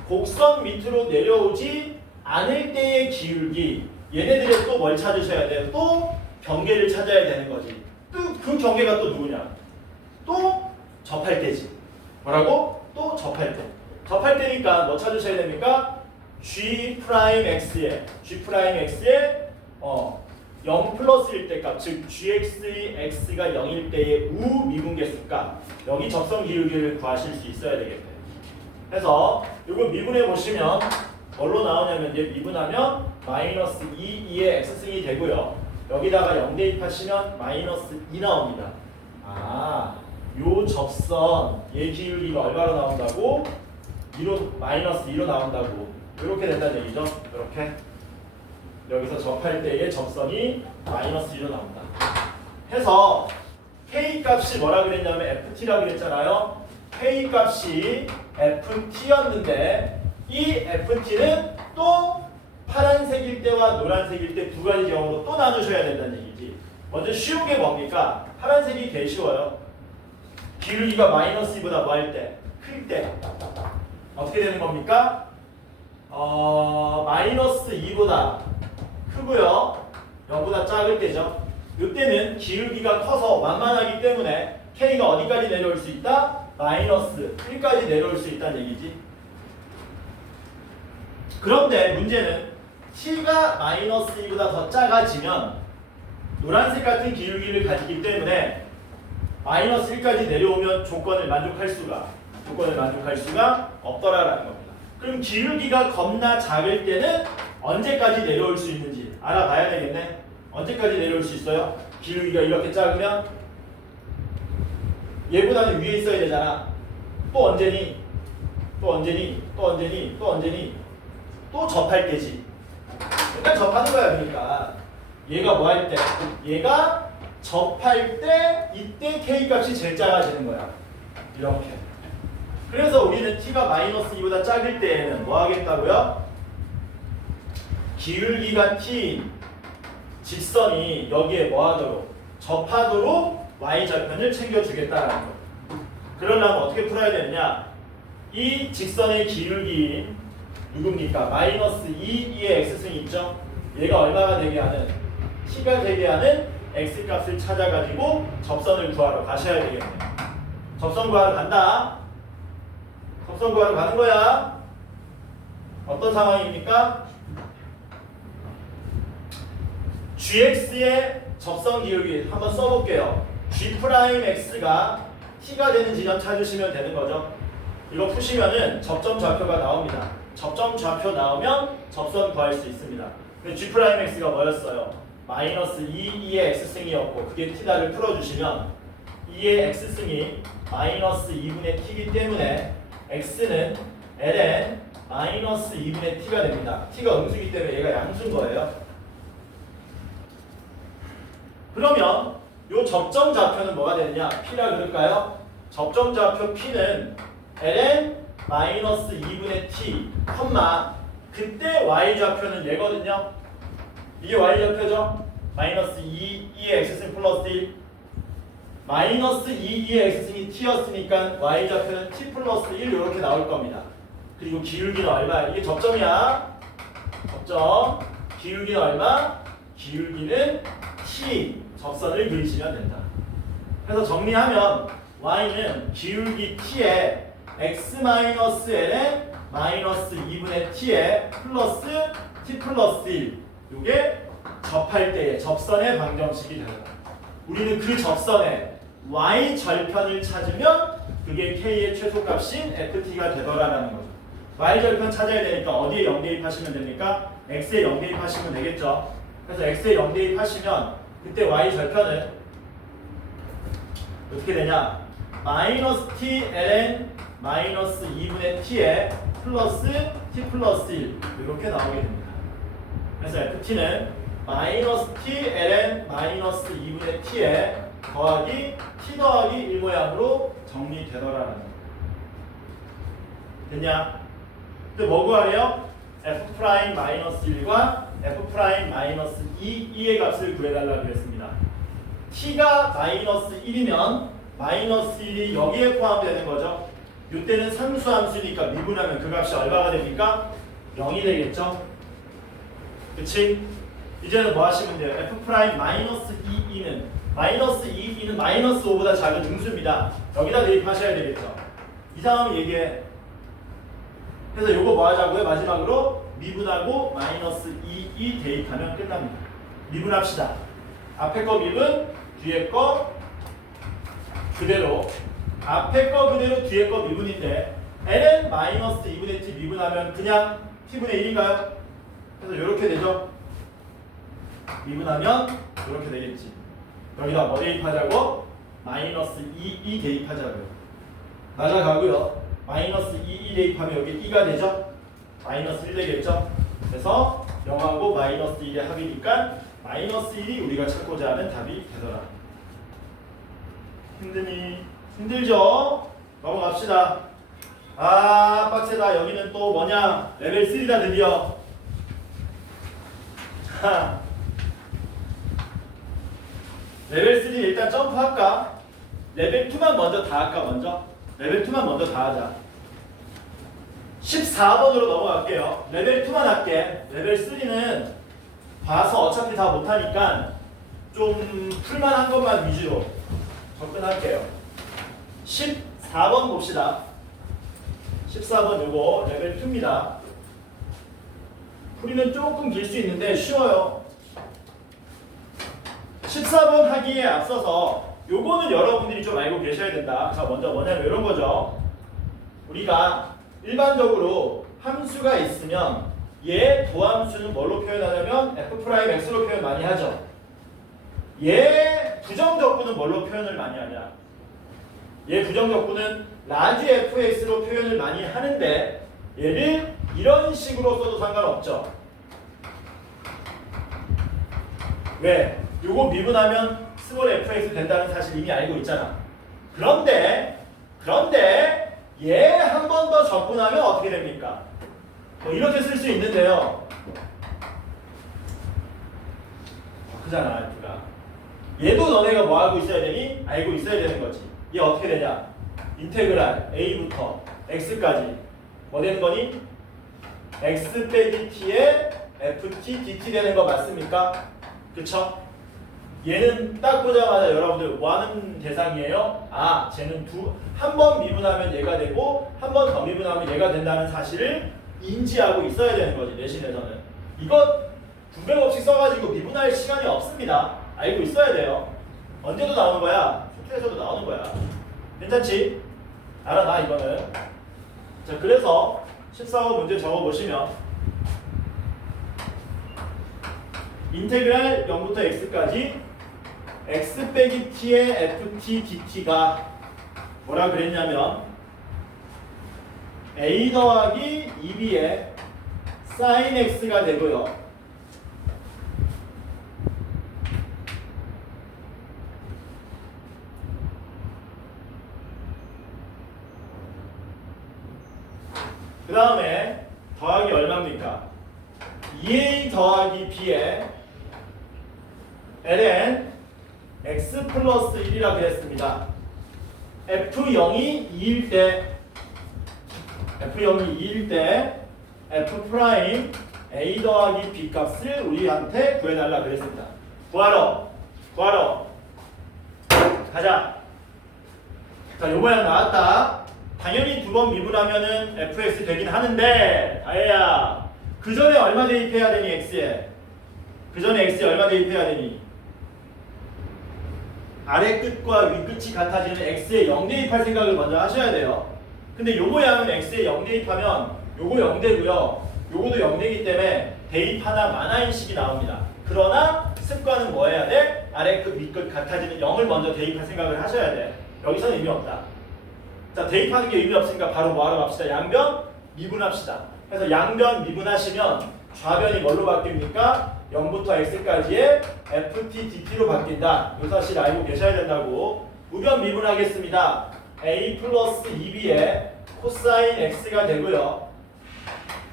곡선 밑으로 내려오지 않을 때의 기울기, 얘네들의 또 뭘 찾으셔야 돼요? 또 경계를 찾아야 되는 거지. 또 그 경계가 또 누구냐? 또 접할 때지. 뭐라고? 또 접할 때. 접할 때니까 뭐 찾으셔야 됩니까? G'x에 0 플러스일 때 값, 즉 gx의 x가 0일 때의 우 미분계수 값, 여기 접선 기울기를 구하실 수 있어야 되겠네요. 그래서 이거 미분해 보시면 뭘로 나오냐면 이제 미분하면 마이너스 2의 x승이 되고요. 여기다가 0 대입하시면 마이너스 2 나옵니다. 아, 요 접선 얘 기울기가 얼마로 나온다고? 2로 마이너스 2로 나온다고. 이렇게 된다는 얘기죠. 이렇게 여기서 접할 때의 접선이 마이너스 2로 나온다. 해서 k 값이 뭐라 그랬냐면 ft라 그랬잖아요. k 값이 ft였는데 이 ft는 또 파란색일 때와 노란색일 때 두 가지 경우로 또 나누셔야 된다는 얘기지. 먼저 쉬운 게 뭡니까? 파란색이 제일 쉬워요. 기울기가 마이너스 2보다 뭐 할 때? 클 때. 어떻게 되는 겁니까? 마이너스 2보다 크고요. 0보다 작을 때죠. 이때는 기울기가 커서 완만하기 때문에 k가 어디까지 내려올 수 있다? 마이너스 1까지 내려올 수 있다는 얘기지. 그런데 문제는 t가 마이너스 2보다 더 작아지면 노란색 같은 기울기를 가지기 때문에 마이너스 1까지 내려오면 조건을 만족할 수가 없더라라는 겁니다. 그럼 기울기가 겁나 작을 때는 언제까지 내려올 수 있는지 알아봐야 되겠네. 언제까지 내려올 수 있어요? 기울기가 이렇게 작으면 얘보다는 위에 있어야 되잖아. 또 언제니? 또 접할 때지. 일단 접하는 거야. 그러니까 얘가 뭐 할 때? 얘가 접할 때 이때 k 값이 제일 작아지는 거야. 이렇게. 그래서 우리는 t가 마이너스 2보다 작을 때에는 뭐 하겠다고요? 기울기가 t인 직선이 여기에 뭐 하도록? 접하도록 y절편을 챙겨주겠다라는 거. 그러려면 어떻게 풀어야 되느냐? 이 직선의 기울기인 누굽니까? 마이너스 2의 x승이 있죠? 얘가 얼마가 되게 하는? t가 되게 하는 x값을 찾아가지고 접선을 구하러 가셔야 되겠네요. 접선 구하러 간다. 접선 구하러 가는 거야. 어떤 상황입니까? gx의 접선 기울기 한번 써볼게요. g'x가 t가 되는 지점 찾으시면 되는 거죠. 이거 푸시면은 접점 좌표가 나옵니다. 접점 좌표 나오면 접선 구할 수 있습니다. g'x가 뭐였어요? 마이너스 2의 x승이었고 그게 t다를 풀어주시면 2의 x승이 마이너스 2분의 t이기 때문에 x는 ln 마이너스 2분의 t가 됩니다. t가 음수이기 때문에 얘가 양수인 거예요. 그러면 요 접점 좌표는 뭐가 되느냐? p라 그럴까요? 접점 좌표 p는 ln 마이너스 2분의 t, 그때 y 좌표는 얘거든요. 이게 y 좌표죠? 마이너스 2의 x승 플러스 1. 마이너스 2의 x승이 t였으니까 y 좌표는 t 플러스 1 이렇게 나올 겁니다. 그리고 기울기는 얼마? 이게 접점이야. 접점. 기울기는 얼마? 기울기는 t. 접선을 그리시면 된다. 그래서 정리하면 y는 기울기 t에 x-l에 마이너스 2분의 t에 플러스 t 플러스 1. 이게 접할 때의 접선의 방정식이 되는 거야. 우리는 그 접선의 y 절편을 찾으면 그게 k의 최소값인 ft가 되더라라는 거죠. y 절편 찾아야 되니까 어디에 0 대입하시면 됩니까? x에 0 대입하시면 되겠죠. 그래서 x에 0 대입하시면 그때 y 절편은 어떻게 되냐? 마이너스 t ln 마이너스 2분의 t에 플러스 t 플러스 1 이렇게 나오게 됩니다. 그래서 ft는 마이너스 t ln 마이너스 2분의 t에 더하기 t 더하기 1 모양으로 정리되더라라는 거예요. 됐냐? 근데 뭐 구하래요? f 프라임 마이너스 1과 f 프라임 마이너스 2의 값을 구해달라고 그랬습니다. t가 마이너스 1이면 마이너스 1이 여기에 포함되는 거죠. 이때는 상수함수니까 미분하면 그 값이 얼마가 됩니까? 0이 되겠죠. 그치? 이제는 뭐 하시면 돼요? f 프라임 마이너스 2는 마이너스 2는 마이너스 5보다 작은 음수입니다. 여기다 대입하셔야 되겠죠. 이상하면 얘기해. 그래서 요거 뭐 하자고요? 마지막으로 미분하고 마이너스 2 대입하면 끝납니다. 미분합시다. 앞에 거 미분, 뒤에 거 그대로. 앞에 거 그대로 뒤에 거 미분인데 n은 마이너스 2분의 t 미분하면 그냥 t분의 1인가요? 그래서 이렇게 되죠. 미분하면 이렇게 되겠지. 여기다 뭐 대입하자고? 마이너스 2 대입하자고요. 날아가고요. 마이너스 2 대입하면 여기 2가 되죠. 마이너스 1 되겠죠. 그래서 0하고 마이너스 1의 합이니까 마이너스 1이 우리가 찾고자 하는 답이 되더라. 힘드니? 힘들죠? 넘어갑시다. 아 빡세다. 여기는 또 뭐냐? 레벨 3다 드디어. 자, 레벨 3 일단 점프할까? 레벨 2만 먼저 다 할까 먼저? 레벨 2만 먼저 다 하자. 14번으로 넘어갈게요. 레벨 2만 할게. 레벨 3는 봐서 어차피 다 못하니까 좀 풀만한 것만 위주로 접근할게요. 14번 봅시다. 14번 요거 레벨 2입니다. 풀이는 조금 길 수 있는데 쉬워요. 14번 하기에 앞서서 요거는 여러분들이 좀 알고 계셔야 된다. 자, 먼저 뭐냐면 이런 거죠. 우리가 일반적으로 함수가 있으면 얘 도함수는 뭘로 표현하냐면 f'x로 표현 많이 하죠. 얘 부정적분은 뭘로 표현을 많이 하냐? 얘 부정적분은 라지 fx로 표현을 많이 하는데 얘를 이런 식으로 써도 상관없죠. 왜? 요거 미분하면 스몰 fx 된다는 사실 이미 알고 있잖아. 그런데 얘 한 번 더 적분하면 어떻게 됩니까? 뭐 이렇게 쓸 수 있는데요. 크잖아 f가. 얘도 너네가 뭐 하고 있어야 되니? 알고 있어야 되는 거지. 얘 어떻게 되냐? 인테그랄 a부터 x까지 뭐 되는 거니? x 빼기 t에 ft dt 되는 거 맞습니까? 그쵸? 얘는 딱 보자마자 여러분들 뭐 하는 대상이에요? 아, 쟤는 한 번 미분하면 얘가 되고 한 번 더 미분하면 얘가 된다는 사실을 인지하고 있어야 되는 거지. 내신에서는 이거 분배 없이 써가지고 미분할 시간이 없습니다. 알고 있어야 돼요. 언제도 나오는 거야. 소투에서도 나오는 거야. 괜찮지? 알아나 이거는. 자, 그래서 14번 문제 적어보시면 인테그랄 0부터 x까지 x 빼기 t의 ft dt가 뭐라 그랬냐면 a 더하기 2b의 sin x가 되고요. 그 다음에 더하기 얼마입니까? 2a 더하기 b의 ln x 플러스 1이라고 했습니다. f0이 2일 때 F0이 2일 때 F 프라임 A 더하기 B 값을 우리한테 구해달라 그랬습니다. 구하러 가자. 자, 요 모양 나왔다. 당연히 두 번 미분하면은 fx 되긴 하는데, 아예야, 그 전에 얼마 대입해야 되니 x에? 그 전에 x에 얼마 대입해야 되니? 아래 끝과 위 끝이 같아지는 x에 0 대입할 생각을 먼저 하셔야 돼요. 근데 요 모양은 x에 0 대입하면 요거 0 되고요, 요거도 0 되기 때문에 대입 하나 마나인 식이 나옵니다. 그러나 습관은 뭐 해야 돼? 아래 끝, 위 끝 같아지는 0을 먼저 대입할 생각을 하셔야 돼. 여기서는 의미 없다. 자, 대입하는 게 의미 없으니까 바로 뭐하러 갑시다. 양변 미분합시다. 그래서 양변 미분하시면 좌변이 뭘로 바뀝니까? 0부터 x까지의 ft dt로 바뀐다. 이 사실 알고 계셔야 된다고. 우변 미분하겠습니다. a 플러스 2b의 코사인 x가 되고요,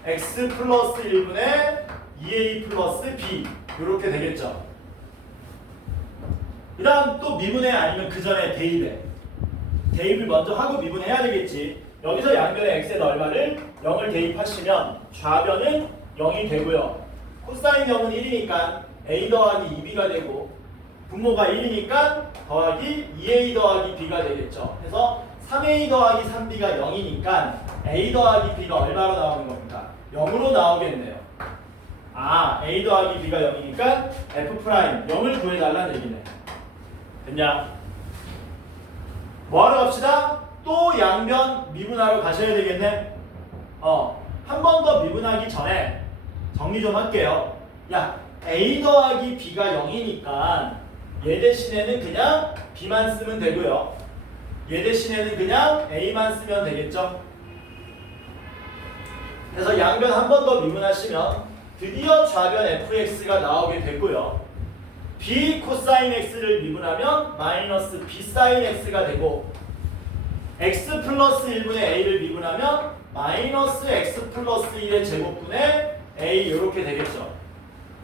x 플러스 1분의 2a 플러스 b, 이렇게 되겠죠. 그 다음 또 미분해, 아니면 그 전에 대입해. 대입을 먼저 하고 미분해야 되겠지. 여기서 양변의 x에 얼마를 0을 대입하시면 좌변은 0이 되고요, 코사인 0은 1이니까 a 더하기 2b가 되고, 분모가 1이니까 더하기 2a 더하기 b가 되겠죠. 그래서 3a 더하기 3b가 0이니까 a 더하기 b가 얼마로 나오는 겁니까? 0으로 나오겠네요. 아, a 더하기 b가 0이니까 f 프라임 0을 구해달라는 얘기네. 됐냐? 뭐하러 갑시다? 또 양변 미분하러 가셔야 되겠네. 한 번 더 미분하기 전에 정리 좀 할게요. 야, a 더하기 b가 0이니까 얘 대신에는 그냥 b만 쓰면 되고요, 얘 대신에는 그냥 a만 쓰면 되겠죠. 그래서 양변 한 번 더 미분하시면 드디어 좌변 fx가 나오게 됐고요, b 코사인 x를 미분하면 마이너스 b 사인 x가 되고, x 플러스 1분의 a를 미분하면 마이너스 x 플러스 1의 제곱분의 a, 이렇게 되겠죠.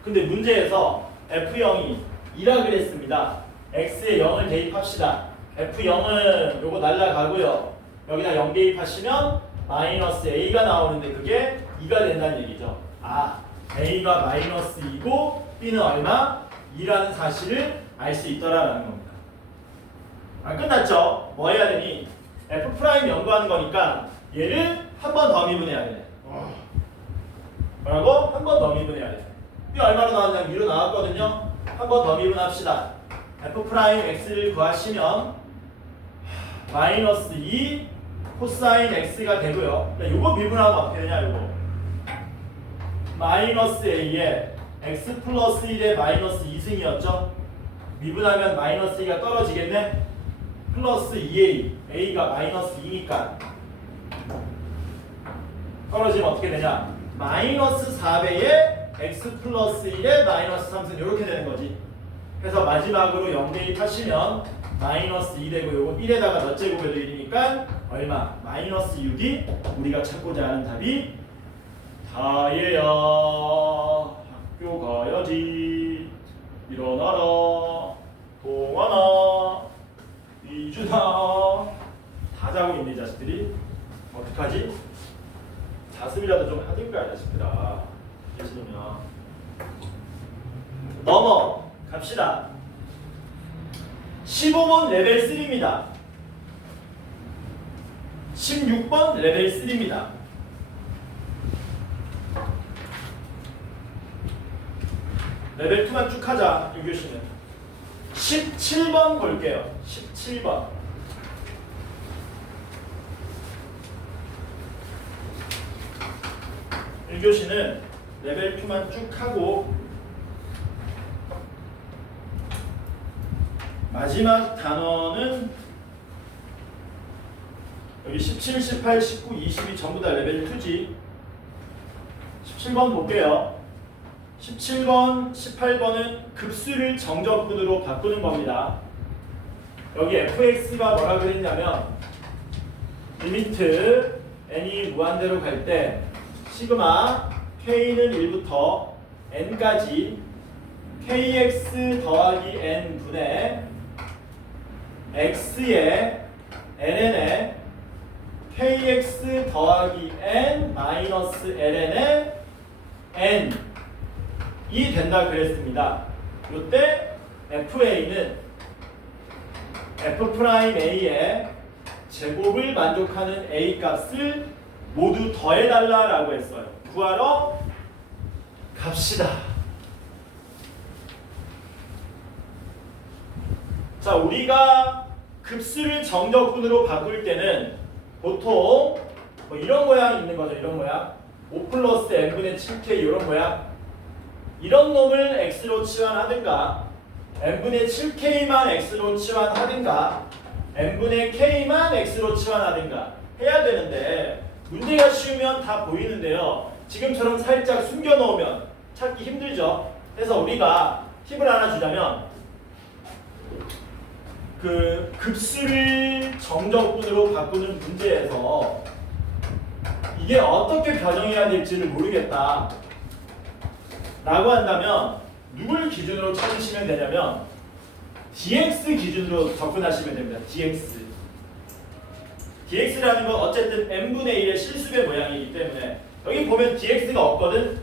근데 문제에서 f0이 2라 그랬습니다. x에 0을 대입합시다. f0은 요거 날라가고요, 여기다 0 대입하시면 마이너스 a가 나오는데 그게 2가 된다는 얘기죠. 아, a가 마이너스 2고 b는 얼마? 2라는 사실을 알 수 있더라라는 겁니다. 아, 끝났죠? 뭐 해야 되니? f 프라임 연구하는 거니까 얘를 한 번 더 미분해야 돼. 뭐라고? 한 번 더 미분해야 돼. 이 얼마로 나왔냐면 위로 나왔거든요. 한 번 더 미분합시다. f 프라임 x를 구하시면 마이너스 2 코사인 x가 되고요. 요거 미분하면 어떻게 되냐, 요거. 마이너스 a에 x 플러스 1의 마이너스 2승이었죠. 미분하면 마이너스 2가 떨어지겠네. 플러스 2a, a가 마이너스 2니까 떨어지면 어떻게 되냐, 마이너스 4배의 x 플러스 1의 마이너스 3승, 이렇게 되는 거지. 그래서 마지막으로 0 대입하시면 마이너스 2 되고, 요거 1에다가 몇 제곱에도 1이니까 얼마? 마이너스 6이 우리가 찾고자 하는 답이 다예야. 학교 가야지. 일어나라. 동원아, 이준아. 다 자고 있네, 이 자식들이. 어떡하지? 자습이라도 좀 하든가, 이 자식들아. 계시면 넘어갑시다. 15번 레벨 3입니다. 16번 레벨 3입니다. 레벨 2만 쭉 하자, 이 교시는. 17번 볼게요. 17번. 이 교시는 레벨 2만 쭉 하고 마지막 단원은 여기 17, 18, 19, 20이 전부 다 레벨 2지. 17번 볼게요. 17번, 18번은 급수를 정적분으로 바꾸는 겁니다. 여기 fx가 뭐라 그랬냐면 리미트 n이 무한대로 갈 때 시그마 k는 1부터 n까지 kx 더하기 n 분의 x의 ln의 kx 더하기 n 마이너스 ln의 n이 된다 그랬습니다. 이때 fa는 f'a의 제곱을 만족하는 a 값을 모두 더해달라라고 했어요. 구하러 갑시다. 자, 우리가 급수를 정적분으로 바꿀 때는 보통 뭐 이런 모양이 있는 거죠. 이런 모양. 5 플러스 n분의 7k 이런 모양. 이런 놈을 x로 치환하든가 n분의 7k만 x로 치환하든가 n분의 k만 x로 치환하든가 해야 되는데 문제가 쉬우면 다 보이는데요. 지금처럼 살짝 숨겨놓으면 찾기 힘들죠. 그래서 우리가 팁을 하나 주자면 그 급수를 정적분으로 바꾸는 문제에서 이게 어떻게 변형해야 될지를 모르겠다 라고 한다면 누굴 기준으로 찾으시면 되냐면 dx 기준으로 접근하시면 됩니다. dx라는 건 어쨌든 n분의 1의 실수의 모양이기 때문에 여기 보면 dx가 없거든.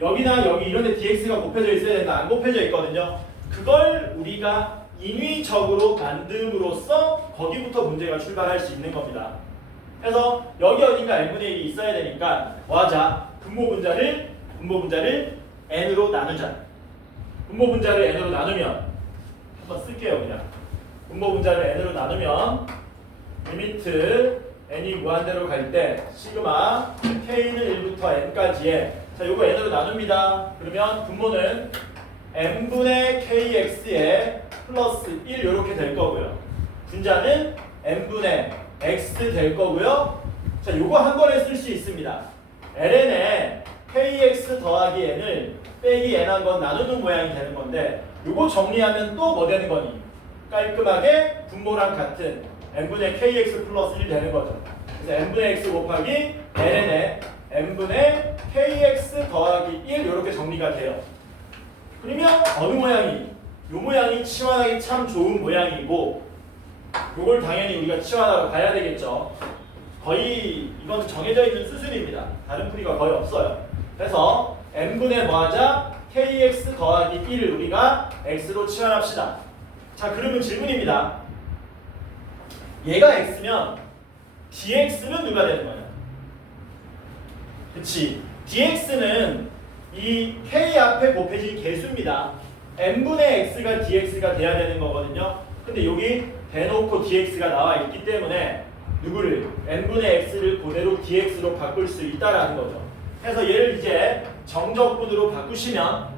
여기나 여기 이런 데 dx가 곱해져 있어야 된다. 안 곱해져 있거든요. 그걸 우리가 인위적으로 만듦으로써 거기부터 문제가 출발할 수 있는 겁니다. 그래서 여기 어딘가 n분의 1이 있어야 되니까 뭐하자? 분모분자를 n으로 나누자. 분모분자를 n으로 나누면 한번 쓸게요. 그냥 분모분자를 n으로 나누면 리미트 n이 무한대로 갈 때 시그마 k는 1부터 n까지에 자 요거 n으로 나눕니다. 그러면 분모는 n분의 kx에 플러스 1 이렇게 될 거고요. 분자는 n분의 x 될 거고요. 자 요거 한 번에 쓸 수 있습니다. ln에 kx 더하기 n을 빼기 n 한 번 나누는 모양이 되는 건데 요거 정리하면 또 뭐 되는 거니? 깔끔하게 분모랑 같은 n분의 kx 플러스 1 되는 거죠. 그래서 n분의 x 곱하기 ln에 n분의 kx 더하기 1 이렇게 정리가 돼요. 그러면 어느 모양이? 요 모양이 치환하기 참 좋은 모양이고 요걸 당연히 우리가 치환하러 가야 되겠죠. 거의 이건 정해져 있는 수순입니다. 다른 풀이가 거의 없어요. 그래서 n분의 뭐하자? kx 더하기 1을 우리가 x로 치환합시다. 자 그러면 질문입니다. 얘가 x면 dx는 누가 되는 거예요? 그치? dx는 이 k 앞에 곱해진 개수입니다. n분의 x가 dx가 돼야 되는 거거든요. 근데 여기 대놓고 dx가 나와 있기 때문에 누구를? n분의 x를 그대로 dx로 바꿀 수 있다라는 거죠. 그래서 얘를 이제 정적분으로 바꾸시면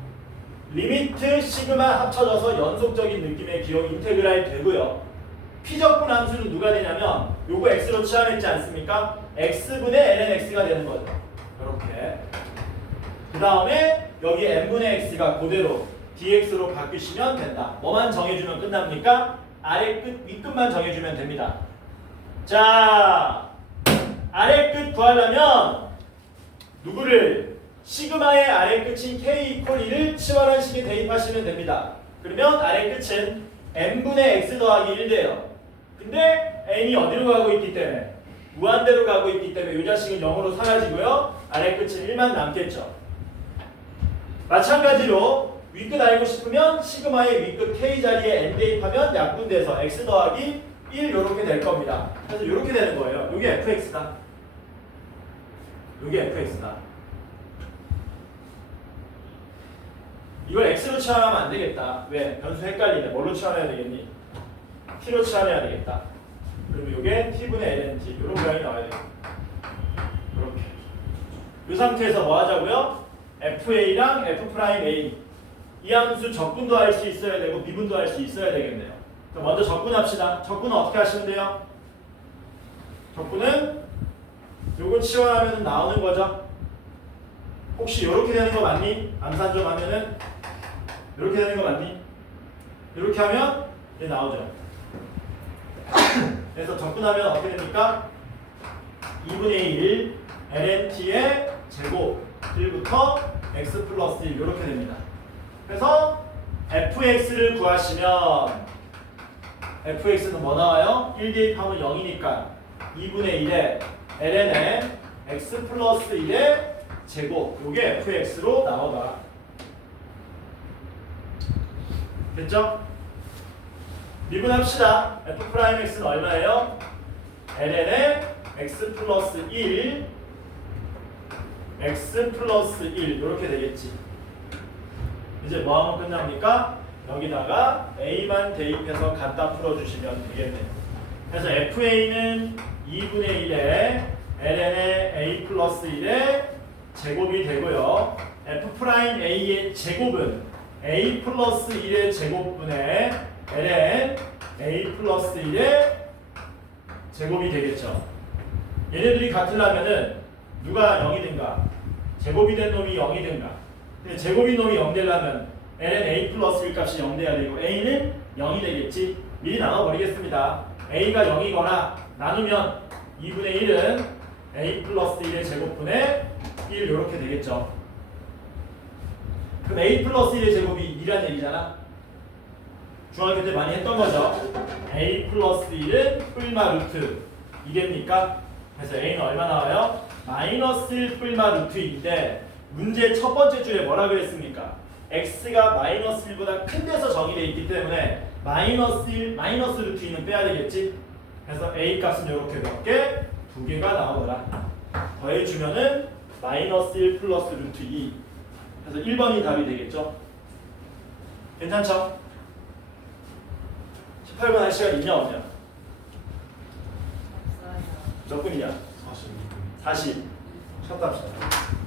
리미트 시그마 합쳐져서 연속적인 느낌의 기억 인테그랄 되고요. 피적분 함수는 누가 되냐면 요거 x로 치환했지 않습니까? x분의 lnx가 되는 거죠. 이렇게. 그 다음에 여기 n분의 x가 그대로 dx로 바뀌시면 된다. 뭐만 정해주면 끝납니까? 아래 끝, 위 끝만 정해주면 됩니다. 자, 아래 끝 구하려면 누구를? 시그마의 아래 끝인 k 이퀄 2를 치환한 식에 대입하시면 됩니다. 그러면 아래 끝은 n분의 x 더하기 1 돼요. 근데 n이 어디로 가고 있기 때문에? 무한대로 가고 있기 때문에 이 자식은 0으로 사라지고요. 아래 끝은 1만 남겠죠. 마찬가지로 윗끝 알고 싶으면 시그마의 윗끝 k 자리에 n 대입하면 약분돼서 x 더하기 1 이렇게 될 겁니다. 그래서 이렇게 되는 거예요. 이게 fx다. 이게 fx다. 이걸 x로 치환하면 안 되겠다. 왜? 변수 헷갈리네. 뭘로 치환해야 되겠니? t로 치환해야 되겠다. 그러면 이게 t분의 lnt 이런 모양이 나와야 되겠다. 이렇게. 이 상태에서 뭐 하자고요? fa랑 f'A 이 함수 적분도 할 수 있어야 되고 미분도 할 수 있어야 되겠네요. 그럼 먼저 적분합시다. 적분은 어떻게 하시면 돼요? 적분은 요거 치환하면 나오는 거죠. 혹시 이렇게 되는 거 맞니? 암산점 하면은 이렇게 되는 거 맞니? 이렇게 하면 얘 나오죠. 그래서 적분하면 어떻게 됩니까? 2분의 1 lnt의 제곱 1부터 x 플러스 1 이렇게 됩니다. 그래서 fx를 구하시면 fx는 뭐 나와요? 1 대입하면 0이니까 2분의 1에 ln의 x 플러스 1의 제곱 요게 fx로 나오더라. 됐죠? 미분합시다. f'x는 얼마예요? ln의 x 플러스 1 x 플러스 1 이렇게 되겠지. 이제 뭐하면 끝납니까? 여기다가 a만 대입해서 갖다 풀어주시면 되겠네요. 그래서 fa는 2분의 1에 ln의 a 플러스 1의 제곱이 되고요. f'a의 제곱은 a 플러스 1의 제곱분의 ln a 플러스 1의 제곱이 되겠죠. 얘네들이 같으려면은 누가 0이든가 제곱이 된 놈이 0이든가. 근데 제곱인 놈이 0 되려면 ln a 플러스 1 값이 0 돼야 되고 a는 0이 되겠지. 미리 나눠버리겠습니다. a가 0이거나 나누면 2분의 1은 a 플러스 1의 제곱분의 1 이렇게 되겠죠. 그럼 a 플러스 1의 제곱이 2라는 얘기잖아. 중학교 때 많이 했던 거죠. a 플러스 1은 뿔마 루트 2개입니까? 그래서 a는 얼마 나와요? 마이너스 1 뿔마 루트 2인데 문제 첫 번째 줄에 뭐라 그랬습니까? x가 마이너스 1보다 큰 데서 정의되어 있기 때문에 마이너스 1, 마이너스 루트 2는 빼야 되겠지? 그래서 a 값은 이렇게 몇 개? 2개가 나오더라. 더해주면은 마이너스 1 플러스 루트 2. 그래서 1번이 답이 되겠죠? 괜찮죠? 18번 할 시간 있냐 없냐? 없어요. 몇 분이냐? 42분. 40. 쳤다 합시다.